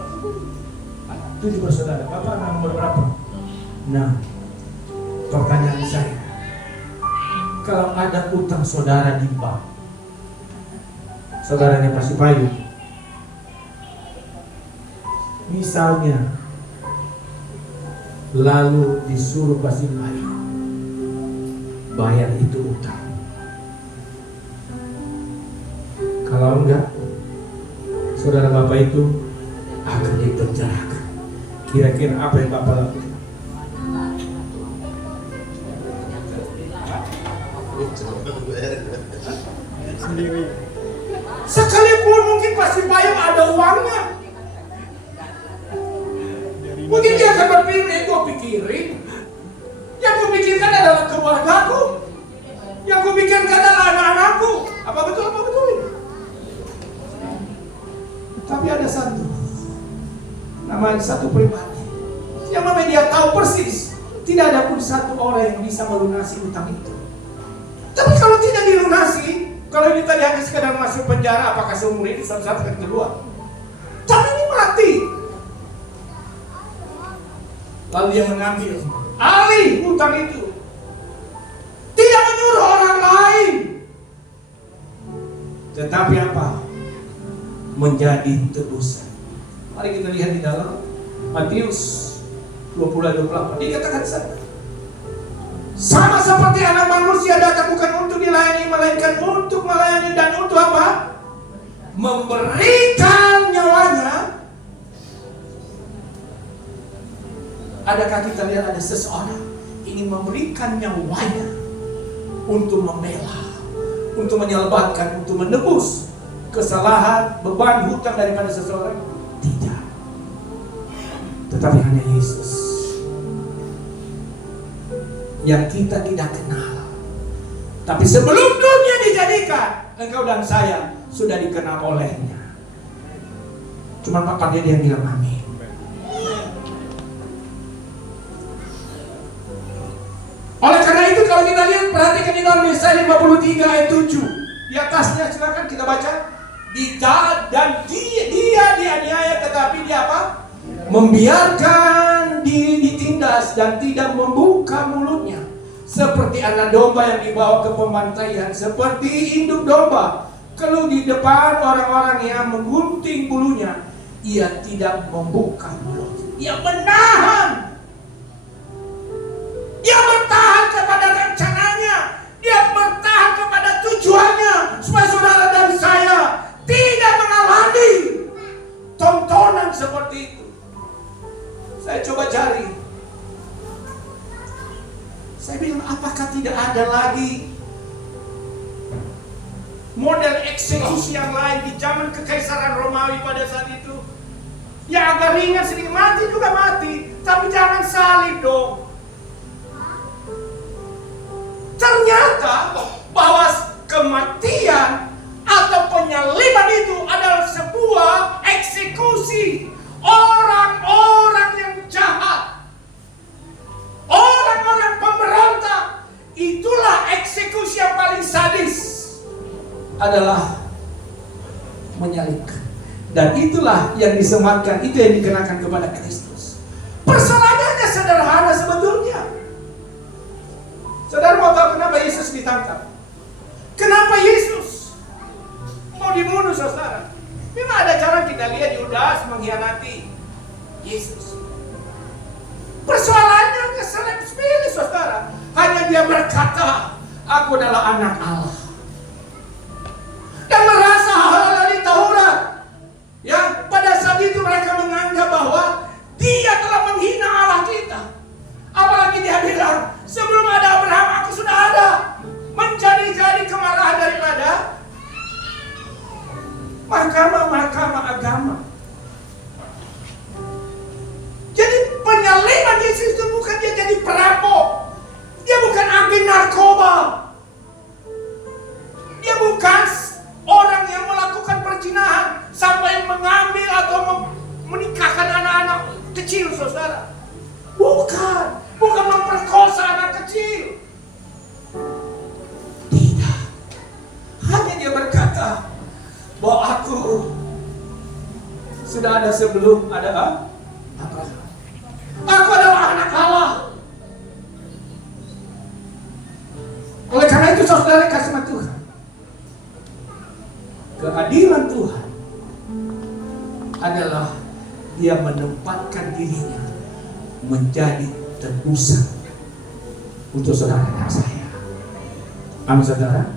7 bersaudara. Bapak nomor berapa? Nah, pertanyaan saya, kalau ada utang saudara di bank, saudaranya kasih payung, misalnya, lalu disuruh kasih payung, bayar itu utang. Kalau enggak, saudara bapak itu akan dipenjarakan. Kira-kira apa yang bapak lakukan? Sekalipun mungkin pasti payung ada uangnya, mungkin dia akan berpikir, gue pikirin, yang gue pikirkan adalah keluargaku, yang gue pikirkan adalah anak-anakku. Apa betul? Tapi ada satu pribadi yang mana dia tahu persis tidak ada pun satu orang yang bisa melunasi utang itu. Tapi kalau tidak dilunasi, kalau ini tadi hanya sekedar masuk penjara, apakah seumur ini satu-satu akan keluar? Tapi ini mati. Lalu dia mengambil alih utang itu, tidak menyuruh orang lain, tetapi apa? Menjadi tebusan. Mari kita lihat di dalam Matius 20:28. Dikatakan sana, sama seperti anak manusia datang bukan untuk dilayani, melainkan untuk melayani dan untuk apa? Memberikan nyawanya. Adakah kita lihat ada seseorang ingin memberikan nyawanya untuk membela, untuk menyelamatkan, untuk menebus kesalahan, beban, hutang daripada seseorang? Tidak. Tetapi hanya Yesus yang kita tidak kenal. Tapi sebelum dunia dijadikan, engkau dan saya sudah dikenal olehnya. Cuma pakarnya dia bilang amin. di dalam Yesaya 53 ayat 7. Di atasnya silakan kita baca. Dan dia dianiaya, tetapi dia apa? Membiarkan diri ditindas dan tidak membuka mulutnya. Seperti anak domba yang dibawa ke pembantaian, seperti induk domba keluh di depan orang-orang yang menggunting bulunya, ia tidak membuka mulut. Ia menahan. Dia bertahan kepada rencananya. Dia bertahan kepada tujuannya, supaya saudara dan saya tidak mengalami tontonan seperti itu. Saya coba cari. Saya bilang, apakah tidak ada lagi model eksekusi yang lain di zaman kekaisaran Romawi pada saat itu? Yang agak ringan, sedikit mati juga mati, tapi jangan salib dong. Ternyata bahwa kematian atau penyaliban itu adalah sebuah eksekusi orang-orang yang jahat, orang-orang pemberontak. Itulah eksekusi yang paling sadis, adalah menyalib. Dan itulah yang disematkan, itu yang dikenakan kepada Kristus. Persoalannya sederhana sebetulnya. Saudara mau tahu kenapa Yesus ditangkap? Kenapa Yesus mau dibunuh, saudara? Memang ada cara kita lihat Yudas mengkhianati Yesus. Persoalannya keselip sepele, saudara. Hanya dia berkata, aku adalah anak Allah. Dan merasa hal-hal di Taurat. Ya, pada saat itu mereka menganggap bahwa dia telah menghina Allah kita. Apalagi dia bilang, sebelum ada Abraham aku sudah ada. Menjadi-jadi kemarahan daripada mahkamah agama. Jadi penyaliban Yesus itu bukan dia jadi perampok. Dia bukan agen narkoba. Dia bukan orang yang melakukan perzinahan sampai mengambil atau menikahkan anak-anak kecil, saudara. Bukan memperkosa anak kecil. Tidak. Hanya dia berkata bahwa aku sudah ada sebelum ada Abraham. Aku adalah anak Allah. Oleh karena itu saudara kasih Tuhan, keadilan Tuhan adalah dia menempatkan dirinya menjadi tebusan untuk saudara dan saya. Amin, saudara.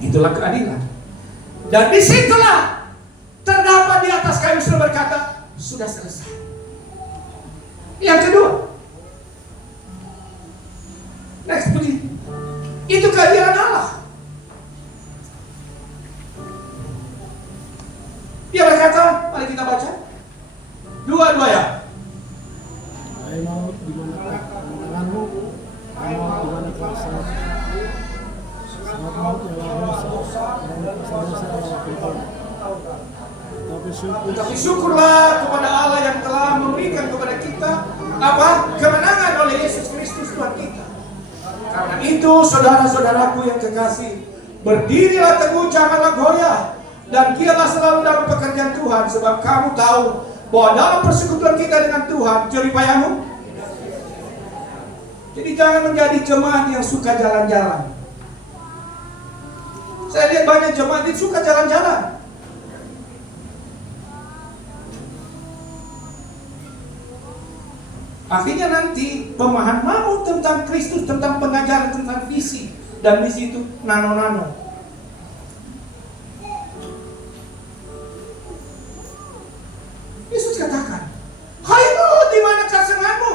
Itulah keadilan. Dan disitulah terdapat di atas kayu salib berkata, sudah selesai. Yang kedua, next please. Itu keadilan Allah. Dia berkata, mari kita baca. Dua ya. Hai maut, di manakah kemenanganmu? Hai maut, di manakah keselamatanmu? Sangat maut ialah dosa, dan dosa adalah perbuatan. Tapi syukurlah kepada Allah yang telah memberikan kepada kita kemenangan oleh Yesus Kristus Tuhan kita. Karena itu saudara-saudaraku yang kekasih, berdirilah teguh, janganlah goyah, dan giatlah selalu dalam pekerjaan Tuhan, sebab kamu tahu bahwa dalam persekutuan kita dengan Tuhan jeripayamu. Jadi jangan menjadi jemaat yang suka jalan-jalan. Saya lihat banyak jemaat itu suka jalan-jalan. Akhirnya nanti pemahaman tentang Kristus, tentang pengajaran, tentang visi dan misi itu nano-nano. Yesus katakan, hai maut, di manakah sengamu?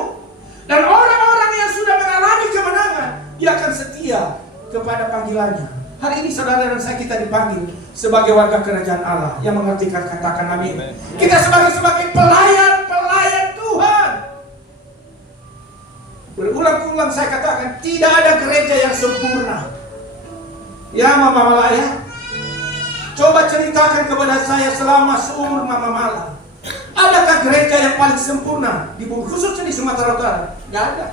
Dan orang-orang yang sudah mengalami kemenangan, dia akan setia kepada panggilannya. Hari ini saudara dan saya kita dipanggil sebagai warga kerajaan Allah. Yang mengerti katakan amin. Kita sebagai pelayan Tuhan. Berulang-ulang saya katakan, tidak ada gereja yang sempurna. Ya Mama Mala ya, coba ceritakan kepada saya selama seumur Mama Mala, adakah gereja yang paling sempurna di bumi, khususnya di Sumatera Utara? Tidak ada.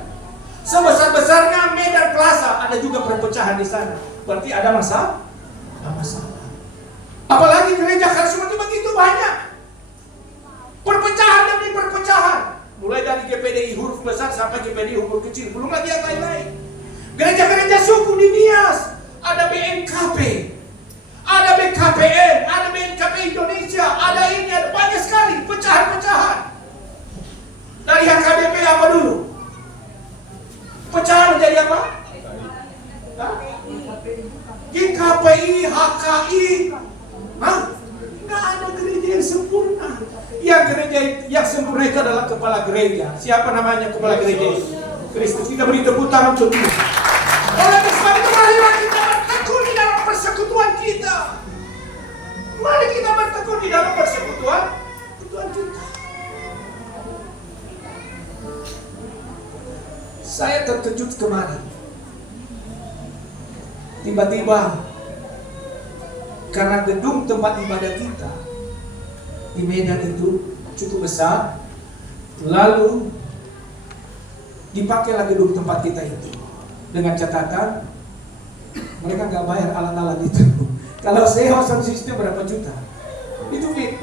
Sebesar-besarnya Medan Plaza, ada juga perpecahan di sana. Berarti ada masalah. Ada masalah. Apalagi gereja karismatik begitu banyak. Perpecahan demi perpecahan. Mulai dari GPDI huruf besar sampai GPDI huruf kecil. Belum lagi yang lain-lain. Gereja-gereja suku di Nias. Ada BNKP. Ada BKPN. Ada BNKP Indonesia. Ada ini, ada banyak sekali. Pecahan-pecahan. Dari HKBP apa dulu? Pecahan menjadi apa? GKPI, HKI. Hah? Nggak ada gereja yang sempurna. Yang gereja yang sempurna itu adalah kepala gereja. Siapa namanya kepala gereja? Kristus. Kita beri tepuk tangan untuk dia. Oleh sebab itu marilah kita bertekun di dalam persekutuan kita. Mari kita bertekun di dalam persekutuan kita. Saya terkejut kemarin. Tiba-tiba karena gedung tempat ibadah kita di Medan itu cukup besar, lalu dipakailah gedung tempat kita itu dengan catatan mereka nggak bayar alat-alat itu. Kalau sewa sound system berapa juta? Itu fit.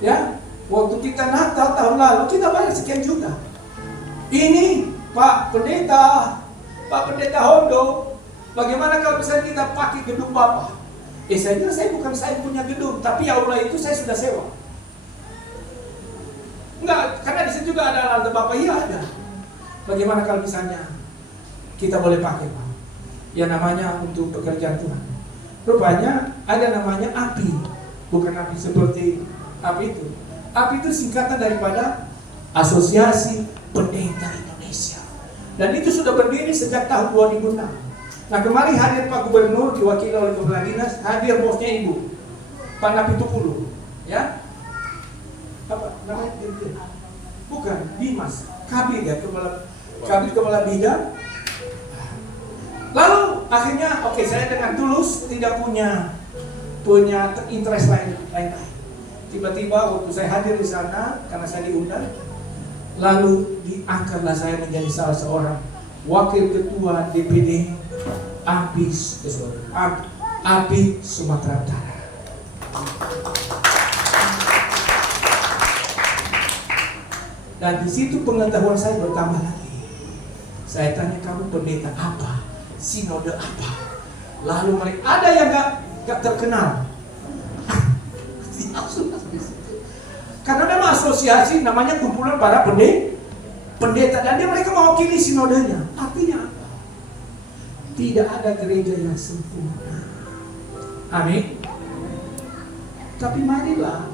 Ya, waktu kita Natal tahun lalu kita bayar sekian juta. Ini Pak Pendeta Hondo, bagaimana kalau misalnya kita pakai gedung Bapak? Saya punya gedung, tapi aula itu saya sudah sewa. Enggak, karena di situ juga ada alat Bapak, iya ada. Bagaimana kalau misalnya kita boleh pakai Pak? Ya namanya untuk pekerjaan Tuhan. Rupanya ada namanya API, bukan API seperti API itu. API itu singkatan daripada Asosiasi Pendeta Indonesia. Dan itu sudah berdiri sejak tahun 2006. Nah kemarin hadir Pak Gubernur diwakili oleh Kepala Dinas, hadir bosnya Ibu Pak Napitupulu, ya? Apa namanya? Bukan, Dimas, Kabir ya, Kepala Bidang. Lalu akhirnya, oke, saya dengan tulus tidak punya interest lain. Tiba-tiba waktu saya hadir di sana karena saya diundang, lalu diangkatlah saya menjadi salah seorang wakil ketua DPD API Sumatera Utara. Dan di situ pengetahuan saya bertambah lagi. Saya tanya, kamu pendeta apa? Sinode apa? Lalu mereka ada yang gak terkenal. Karena memang asosiasi namanya kumpulan para pendeta dan mereka mewakili sinodenya. Artinya apa? Tidak ada gereja yang sempurna. Amin. Tapi marilah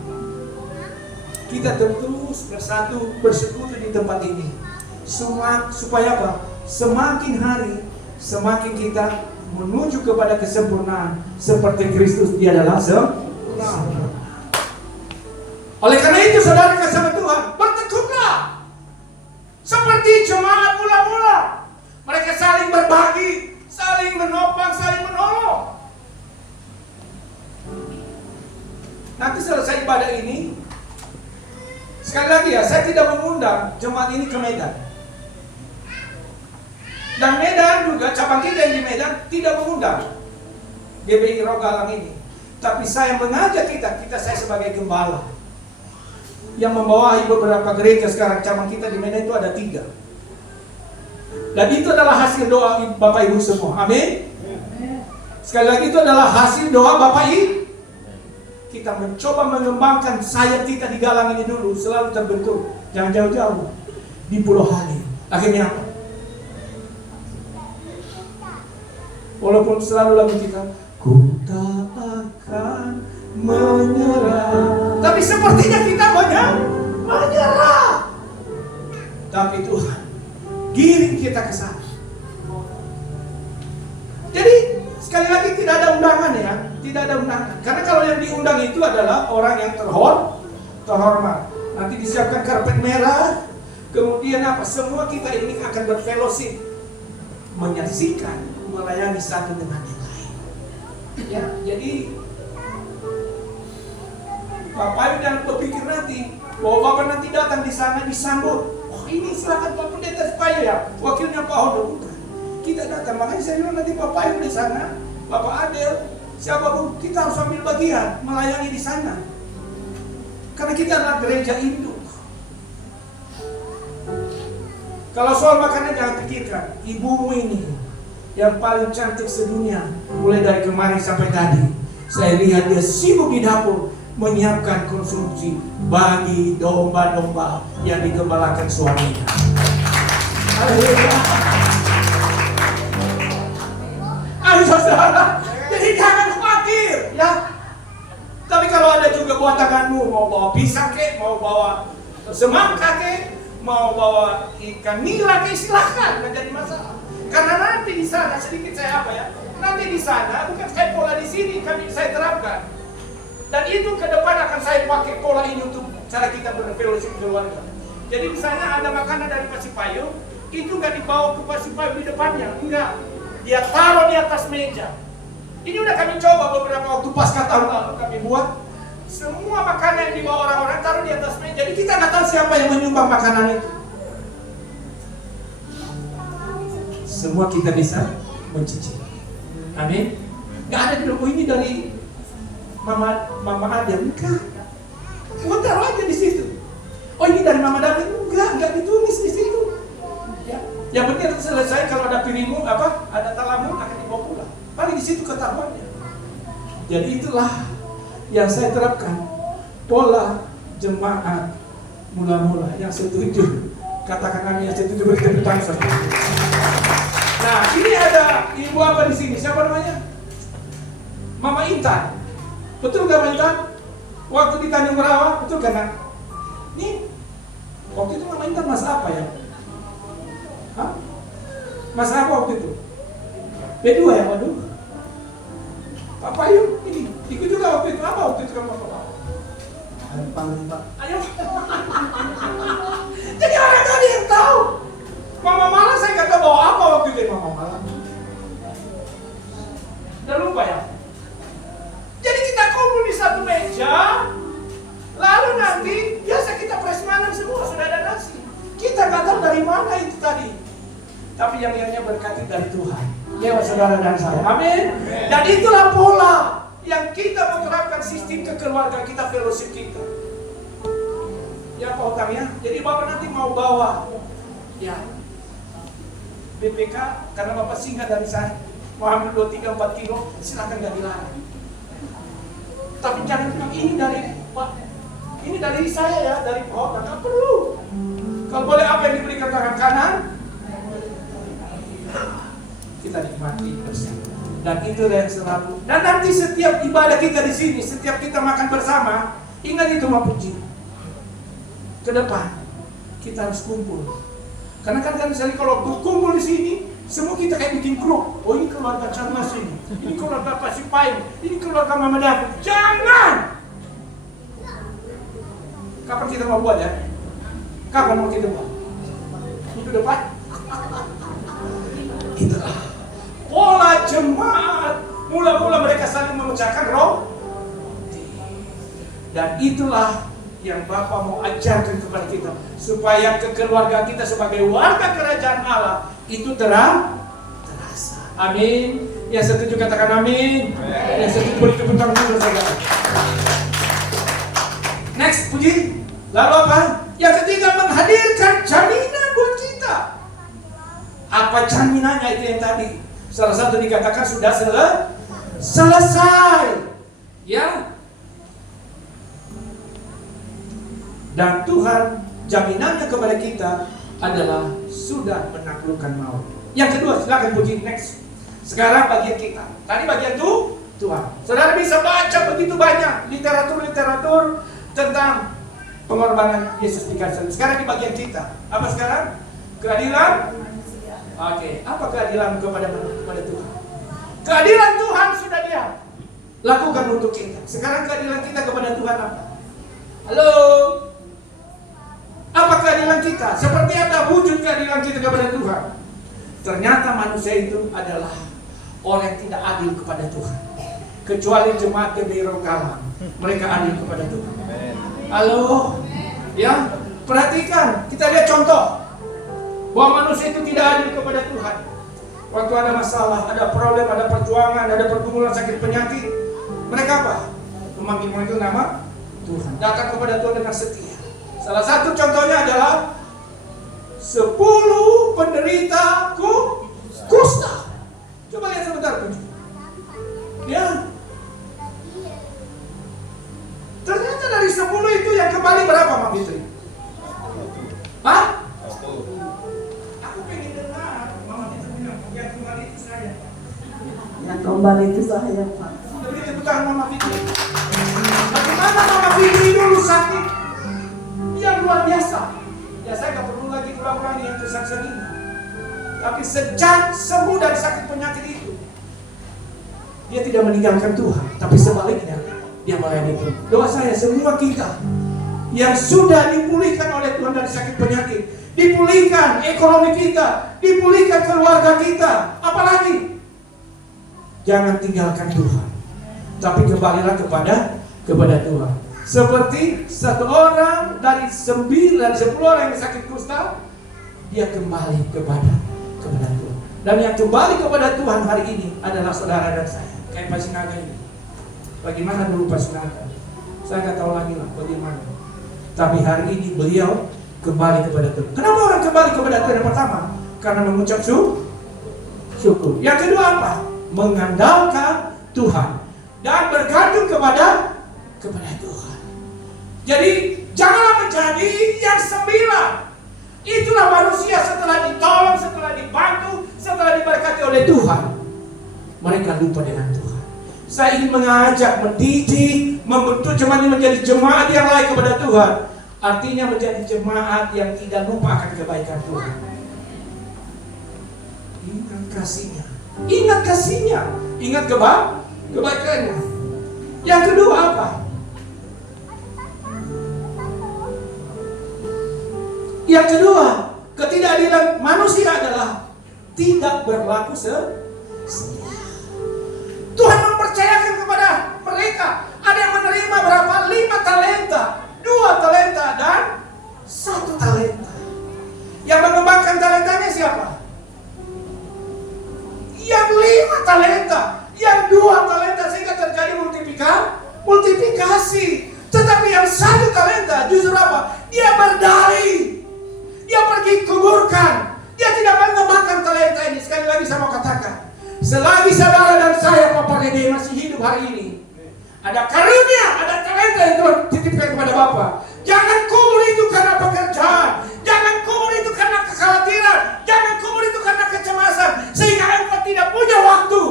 kita terus bersekutu di tempat ini. Supaya apa? Semakin hari semakin kita menuju kepada kesempurnaan seperti Kristus, Dia adalah sempurna. Oleh karena itu saudara kasih Tuhan, bertekunlah seperti jemaat mula-mula. Mereka saling berbagi, saling menopang, saling menolong. Nanti selesai ibadah ini, sekali lagi ya, saya tidak mengundang jemaat ini ke Medan. Dan Medan juga, cabang kita yang di Medan tidak mengundang GBI Rogalang ini. Tapi saya mengajak saya sebagai gembala yang membawahi beberapa gereja sekarang. Cabang kita di Medan itu ada 3. Dan itu adalah hasil doa Bapak Ibu semua. Amin. Sekali lagi itu adalah hasil doa Bapak Ibu. Kita mencoba mengembangkan sayap kita di Galang ini dulu, selalu terbentuk. Jangan jauh-jauh di Pulau Halim. Akhirnya apa? Walaupun selalu lagu kita, ku tak akan menyerah. Tapi sepertinya kita menyerah. Tapi Tuhan giring kita ke sana. Jadi sekali lagi tidak ada undangan ya, tidak ada undangan. Karena kalau yang diundang itu adalah orang yang terhormat. Nanti disiapkan karpet merah, kemudian apa? Semua kita ini akan berfellowship, menyaksikan, melayani satu dengan yang lain. Ya, jadi Bapak Ibu jangan berpikir nanti bahwa Bapak nanti datang di sana disambut. Oh ini silakan Pak Pendeta supaya saya, wakilnya Pak Hondo. Bukan. Kita datang, makanya saya bilang nanti Bapak yang di sana, Bapak Adel, siapapun, kita harus ambil bagian, melayani di sana. Karena kita adalah gereja induk. Kalau soal makanan jangan pikirkan, ibumu ini yang paling cantik sedunia, mulai dari kemarin sampai tadi, saya lihat dia sibuk di dapur menyiapkan konsumsi bagi domba-domba yang digembalakan suaminya. Haleluya. Ayo saudara, jadi jangan khawatir ya. Tapi kalau ada juga buat tanganmu, mau bawa pisang kek, mau bawa semangka kek, mau bawa ikan nila kek, silahkan, nggak jadi masalah. Karena nanti di sana sedikit saya apa ya, nanti di sana bukan kayak pola di sini saya terapkan. Dan itu ke depan akan saya pakai pola ini untuk cara kita berfellowship keluarga. Jadi misalnya ada makanan dari Pasipayung, itu nggak dibawa ke Pasipayung di depannya, enggak. Dia taruh di atas meja. Ini udah kami coba beberapa waktu pasca tahun lalu kami buat. Semua makanan yang dibawa orang-orang taruh di atas meja. Jadi kita nggak tahu siapa yang menyumbang makanan itu. Semua kita bisa mencicip. Amin. Nggak ada di ini dari Mama Adel, enggak. Mau taruh aja di situ. Oh ini dari Mama David, enggak ditulis di situ. Ya. Yang penting selesai kalau ada piringmu ada talamu akan dibawa pulang. Paling di situ ketahuannya. Jadi itulah yang saya terapkan, pola jemaat mula-mula. Yang setuju, katakan kami yang setuju, beri tepuk tangan. Nah ini ada ibu apa di sini? Siapa namanya? Mama Intan. Betul gak Mama Intan? Waktu di Tanjung Merawa, betul gak nak? Nih, waktu itu Mama Intan masak apa ya? Hah? Masak apa waktu itu? B2 ya, waduh. Papa yuk, ini, ikut juga waktu itu. Apa waktu itu kamu Papa? Pak. Ayo. Jadi orang tadi yang tahu. Mama Malang saya gak tahu bawa apa waktu itu Mama Malang. Udah lupa ya? Jadi kita kumpul di satu meja, lalu nanti biasa kita prasmanan semua sudah ada nasi. Kita nggak tahu dari mana itu tadi, tapi yang berkati dari Tuhan. Ya saudara dan saya, amin. Dan itulah pola yang kita menerapkan sistem kekeluargaan kita, fellowship kita. Ya Pak Utang ya. Jadi Bapak nanti mau bawa ya BPK karena Bapak singgah dari saya, mau ambil 2, 3, 4 kilo, silakan gak dilarang. Tapi jangan bilang ini dari Pak, ini dari saya ya, dari Pak Otang, nggak perlu. Kalau boleh apa yang diberikan tangan kanan, kita nikmati bersama. Dan itu yang selalu. Dan nanti setiap ibadah kita di sini, setiap kita makan bersama, ingat itu Pak Puji. Ke depan kita harus kumpul. Karena kan misalnya kalau kumpul di sini, semua kita kayak bikin grup. Oh ini keluarga Charles ini keluarga Pasipayung, ini keluarga Mama David. Jangan! Kapan kita mau buat ya? Kapan mau kita buat? Minggu depan? Itulah pola jemaat. Mula-mula mereka saling memecahkan roh. Dan itulah yang Bapak mau ajarkan kepada kita, supaya kekeluargaan kita sebagai warga kerajaan Allah itu terasa. Amin. Yang setuju katakan amin. Yang setuju beri tepuk tangan dulu saudara. Next, Puji. Lalu apa? Yang ketiga, menghadirkan jaminan buat kita. Apa jaminannya itu yang tadi? Salah satu dikatakan sudah selesai. Ya. Dan Tuhan jaminannya kepada kita adalah sudah menaklukkan maut. Yang kedua, silakan Puji, next. Sekarang bagian kita. Tadi bagian Tuhan. Saudara bisa baca begitu banyak literatur tentang pengorbanan Yesus di kayu salib. Sekarang di bagian kita. Apa sekarang? Keadilan? Oke. Apa keadilan kepada Tuhan? Keadilan Tuhan sudah Dia lakukan untuk kita. Sekarang keadilan kita kepada Tuhan apa? Halo? Apa keadilan kita? Seperti apa wujud keadilan kita kepada Tuhan? Ternyata manusia itu adalah orang yang tidak adil kepada Tuhan. Kecuali jemaat Gebiro Galang, mereka adil kepada Tuhan. Halo? Ya, perhatikan, kita lihat contoh. bahwa manusia itu tidak adil kepada Tuhan. Waktu ada masalah, ada problem, ada perjuangan, ada pergumulan, sakit penyakit, mereka apa? Memanggil nama Tuhan, datang kepada Tuhan dengan setia. Salah satu contohnya adalah 10 penderita kusta. Coba lihat sebentar tuh. Ya. Ternyata dari 10 itu yang kembali berapa, Mak Fitri? Hah? Aku pengen dengar Mama Fitri bilang yang kembali itu saya. Yang kembali itu saya, Pak. Beri tepuk tangan Mama Fitri. Bagaimana Mama Fitri dulu sakit yang luar biasa. Ya saya gak perlu lagi ulang-ulangi yang kesaksian ini. Tapi sejak sembuh dari sakit penyakit itu, dia tidak meninggalkan Tuhan, tapi sebaliknya dia melayani Tuhan. Doa saya semua kita yang sudah dipulihkan oleh Tuhan dari sakit penyakit, dipulihkan ekonomi kita, dipulihkan keluarga kita, apalagi jangan tinggalkan Tuhan, tapi kembalilah kepada Tuhan. Seperti satu orang dari 10 orang yang sakit kusta, dia kembali kepada Tuhan. Dan yang kembali kepada Tuhan hari ini adalah saudara dan saya. Kayak Pak Sinaga ini. Bagaimana dulu Pak Sinaga? Saya nggak tahu lagi lah bagaimana. Tapi hari ini beliau kembali kepada Tuhan. Kenapa orang kembali kepada Tuhan? Yang pertama, karena mengucap syukur. Yang kedua apa? Mengandalkan Tuhan dan bergantung kepada Tuhan. Jadi janganlah menjadi yang 9. Itulah manusia setelah ditolong, setelah dibantu, setelah diberkati oleh Tuhan, mereka lupa dengan Tuhan. Saya ingin mengajak, mendidik, membentuk jemaat menjadi jemaat yang layak kepada Tuhan. Artinya menjadi jemaat yang tidak lupa akan kebaikan Tuhan. Ingat kasihnya, ingat kasihnya, ingat kebaikannya. Yang kedua apa? Yang kedua, ketidakadilan manusia adalah tidak berlaku setia. Tuhan mempercayakan kepada mereka, ada yang menerima berapa? 5 talenta, 2 talenta dan 1 talenta. Yang mengembangkan talentanya siapa? Yang 5 talenta, yang 2 talenta sehingga terjadi multiplikasi. Tetapi yang 1 talenta justru apa? Dia berdalih. Dia pergi kuburkan. Dia tidak mengembangkan talenta ini. Sekali lagi saya mau katakan, selagi saudara dan saya Papa Dede masih hidup hari ini, ada karunia, ada talenta yang Tuhan titipkan kepada Bapak. Jangan kubur itu karena pekerjaan, jangan kubur itu karena kekhawatiran, jangan kubur itu karena kecemasan, sehingga engkau tidak punya waktu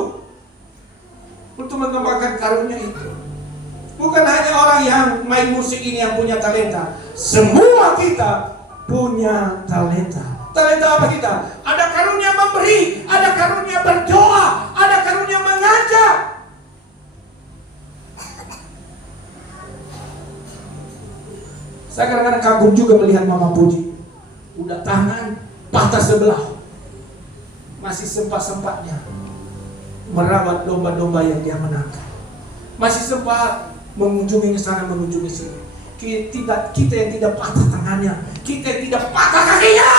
untuk mengembangkan karunia itu. Bukan hanya orang yang main musik ini yang punya talenta, semua kita punya talenta. Talenta apa kita? Ada karunia memberi, ada karunia berdoa, ada karunia mengajak. Saya kadang-kadang kagum juga melihat Mama Puji. Udah tangan patah sebelah, masih sempat-sempatnya merawat domba-domba yang dia menangkap. Masih sempat mengunjungi sana, mengunjungi sini. Kita yang tidak patah tangannya, kita yang tidak patah kakinya,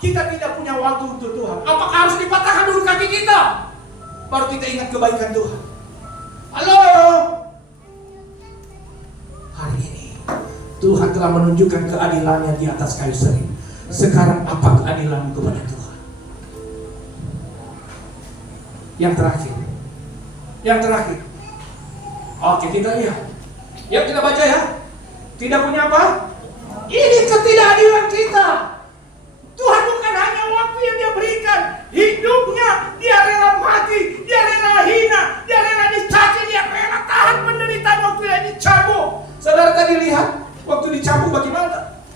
kita tidak punya waktu untuk Tuhan. Apakah harus dipatahkan dulu kaki kita, baru kita ingat kebaikan Tuhan? Halo, hari ini Tuhan telah menunjukkan keadilannya di atas kayu salib. Sekarang apa keadilanmu kepada Tuhan? Yang terakhir. Oke, kita lihat. Yuk kita baca ya. Tidak punya apa? Ini ketidakadilan kita. Tuhan bukan hanya waktu yang dia berikan, hidupnya dia rela mati, dia rela hina, dia rela dicaci, dia rela tahan penderitaan waktu dia dicambuk. Saudara tadi lihat waktu dicambuk bagaimana?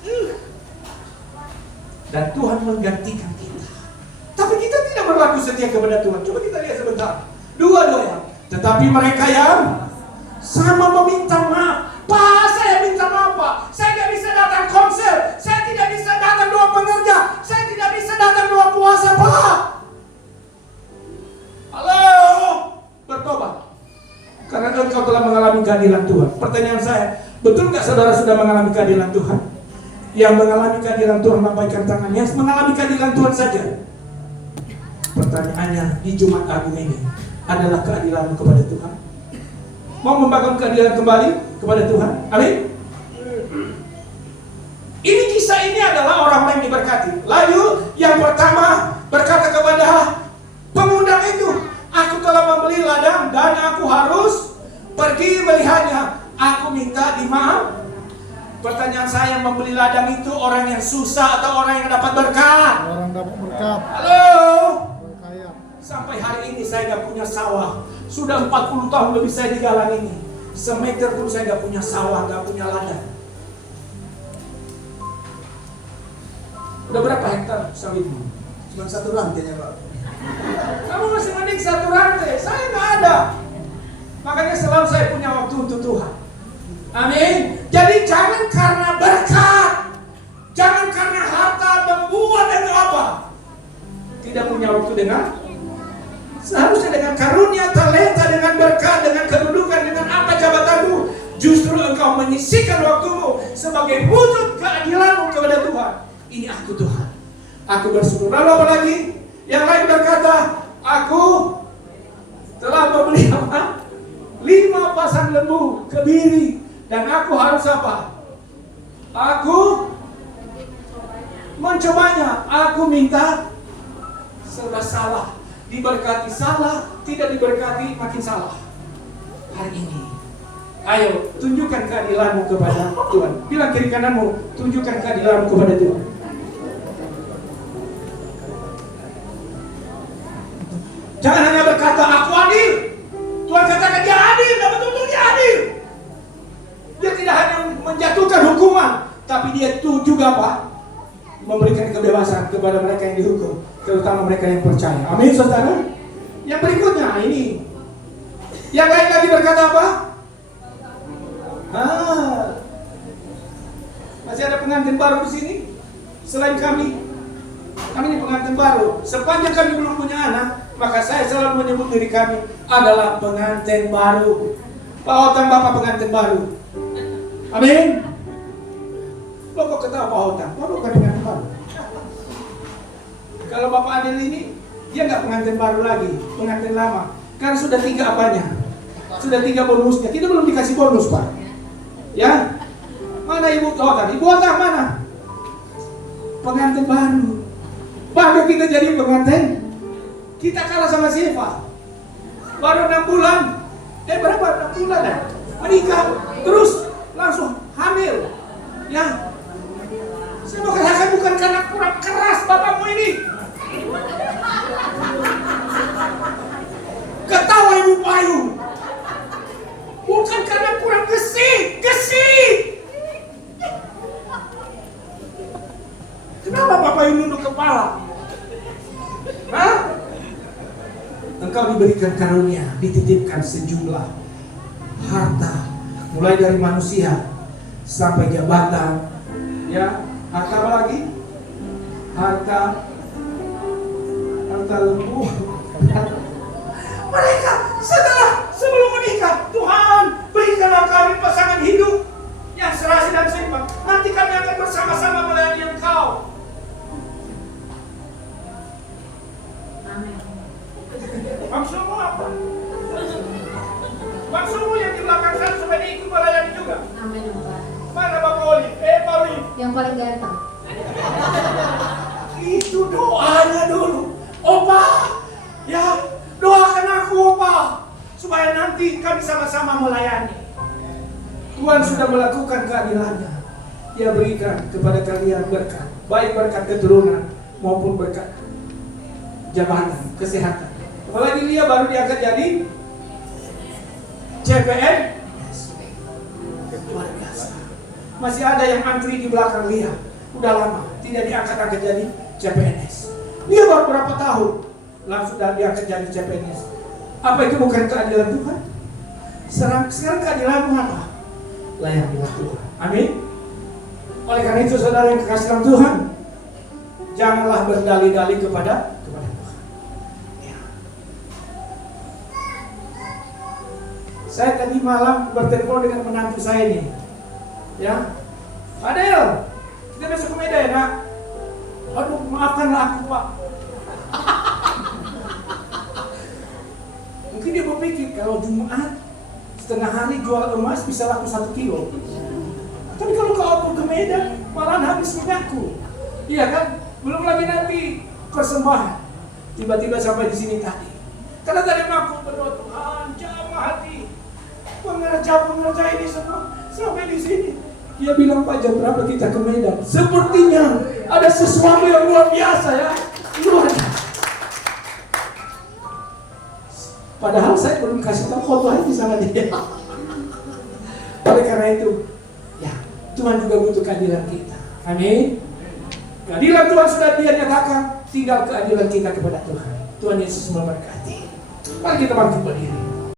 Dan Tuhan menggantikan kita. Tapi kita tidak berlaku setia kepada Tuhan. Coba kita lihat sebentar. Dua-duanya. Tetapi mereka yang sama meminta maaf. Pak, saya minta maaf Pak. Saya tidak bisa datang konser. Saya tidak bisa datang doa pengerja. Saya tidak bisa datang doa puasa Pak. Halo, bertobat. Karena engkau telah mengalami keadilan Tuhan. Pertanyaan saya, betul nggak saudara sudah mengalami keadilan Tuhan? Yang mengalami keadilan Tuhan lambaikan tangan. Yang mengalami keadilan Tuhan saja. Pertanyaannya di Jumat Agung ini adalah keadilanmu kepada Tuhan? Mau membangun keadilan kembali kepada Tuhan? Amin. Ini kisah ini adalah orang-orang yang diberkati. Lalu yang pertama berkata kepada pengundang itu, aku telah membeli ladang dan aku harus pergi melihatnya. Aku minta dimaaf. Pertanyaan saya, membeli ladang itu orang yang susah atau orang yang dapat berkat? Orang dapat berkat. Halo. Orang kaya. Sampai hari ini saya gak punya sawah. Sudah 40 tahun lebih saya di Galang ini. Semeter pun saya gak punya sawah, gak punya ladang. Udah berapa hektar sawitmu? Cuma satu rantainya Pak. Kamu masih mending satu rantai. Saya gak ada. Makanya selalu saya punya waktu untuk Tuhan. Amin. Jadi jangan karena berkat, jangan karena harta membuat dan apa, tidak punya waktu dengan. Seharusnya dengan karunia, talenta, dengan berkat, dengan kedudukan, dengan apa jabatanmu, justru engkau menyisihkan waktumu sebagai wujud keadilanmu kepada Tuhan. Ini aku Tuhan, aku bersyukur. Lalu apa lagi? Yang lain berkata, aku telah membeli apa? 5 pasang lembu kebiri. Dan aku harus apa? Aku mencobanya. Aku minta serba salah. Diberkati salah, tidak diberkati makin salah. Hari ini, ayo tunjukkan keadilanmu kepada Tuhan. Bilang kiri kananmu, tunjukkan keadilanmu kepada Tuhan. Jangan hanya berkata aku adil. Tuhan katakan dia adil, dan betul-betul dia adil. Dia tidak hanya menjatuhkan hukuman, tapi dia itu juga apa? Memberikan kebebasan kepada mereka yang dihukum, terutama mereka yang percaya. Amin, saudara. Yang berikutnya ini, yang lain lagi berkata apa? Masih ada pengantin baru di sini selain kami. Kami ini pengantin baru. Sepanjang kami belum punya anak, maka saya selalu menyebut diri kami adalah pengantin baru. Pak Otang, Bapak pengantin baru. Amin. Lo kok ketawa Pak Otang? Lo bukan pengantin baru. Kalau Bapak Adil ini, dia nggak pengantin baru lagi, pengantin lama. Karena sudah 3 apanya? Sudah 3 bonusnya. Kita belum dikasih bonus, Pak. Ya? Mana Ibu Otang? Ibu Otang mana? Pengantin baru. Baru kita jadi pengantin, kita kalah sama siapa? Baru 6 bulan. Berapa? 6 bulan ya? Menikah, terus langsung hamil. Ya. Saya mau katakan bukan karena kurang keras bapakmu ini. Ketawa Ibu Payu. Bukan karena kurang gesit. Kenapa Bapak ini nunduk kepala? Hah? Engkau diberikan karunia, dititipkan sejumlah harta, mulai dari manusia sampai jabatan, ya, harta apa lagi? Harta lembu. Mereka sebelum menikah, Tuhan berikanlah kami pasangan hidup yang serasi dan seimbang. Nanti kami akan bersama-sama melayani Engkau. Maksudmu apa? Maksudmu yang di belakang sana supaya dia ikut melayani juga? Amin, Pak. Mana Bapak Oli? Pak Oli. Yang paling ganteng. Itu doanya dulu. Opa, ya doakan aku Opa, supaya nanti kami sama-sama melayani. Tuhan sudah melakukan keadilannya. Dia berikan kepada kalian berkat, baik berkat keturunan maupun berkat jabatan, kesehatan. Apalagi dia baru diangkat jadi CPN. Luar biasa. Masih ada yang antri di belakang dia. Udah lama tidak diangkat jadi CPNS. Dia baru berapa tahun langsung diangkat jadi CPNS. Apa itu bukan keadilan Tuhan? Sekarang keadilan apa? Layani Tuhan. Amin. Oleh karena itu saudara yang kekasih dalam Tuhan, janganlah berdalih-dalih kepada Tuhan. Ya. Saya tadi malam bertelepon dengan menantu saya ini. Ya. Adel, Kita besok ke Medan ya nak. Aduh, maafkanlah aku Pak. Mungkin dia berpikir kalau Jumat setengah hari jual emas bisa laku 1 kilo. Tapi kalau kau ke Medan malah habis minyakku. Iya kan? Belum lagi nanti persembahan. Tiba-tiba sampai di sini tadi. Karena tadi aku berdoa, Tuhan jamah hati pengerja ini semua sampai di sini. Dia bilang, Pak, jam berapa kita ke Medan? Sepertinya ada sesuatu yang luar biasa ya. Luar biasa. Padahal saya belum kasih tahu foto aja sama dia. Oleh karena itu, ya Tuhan juga butuh keadilan kita. Amin. Keadilan Tuhan sudah Dia nyatakan, tinggal keadilan kita kepada Tuhan. Tuhan Yesus memberkati. Mari kita bangkit berdiri.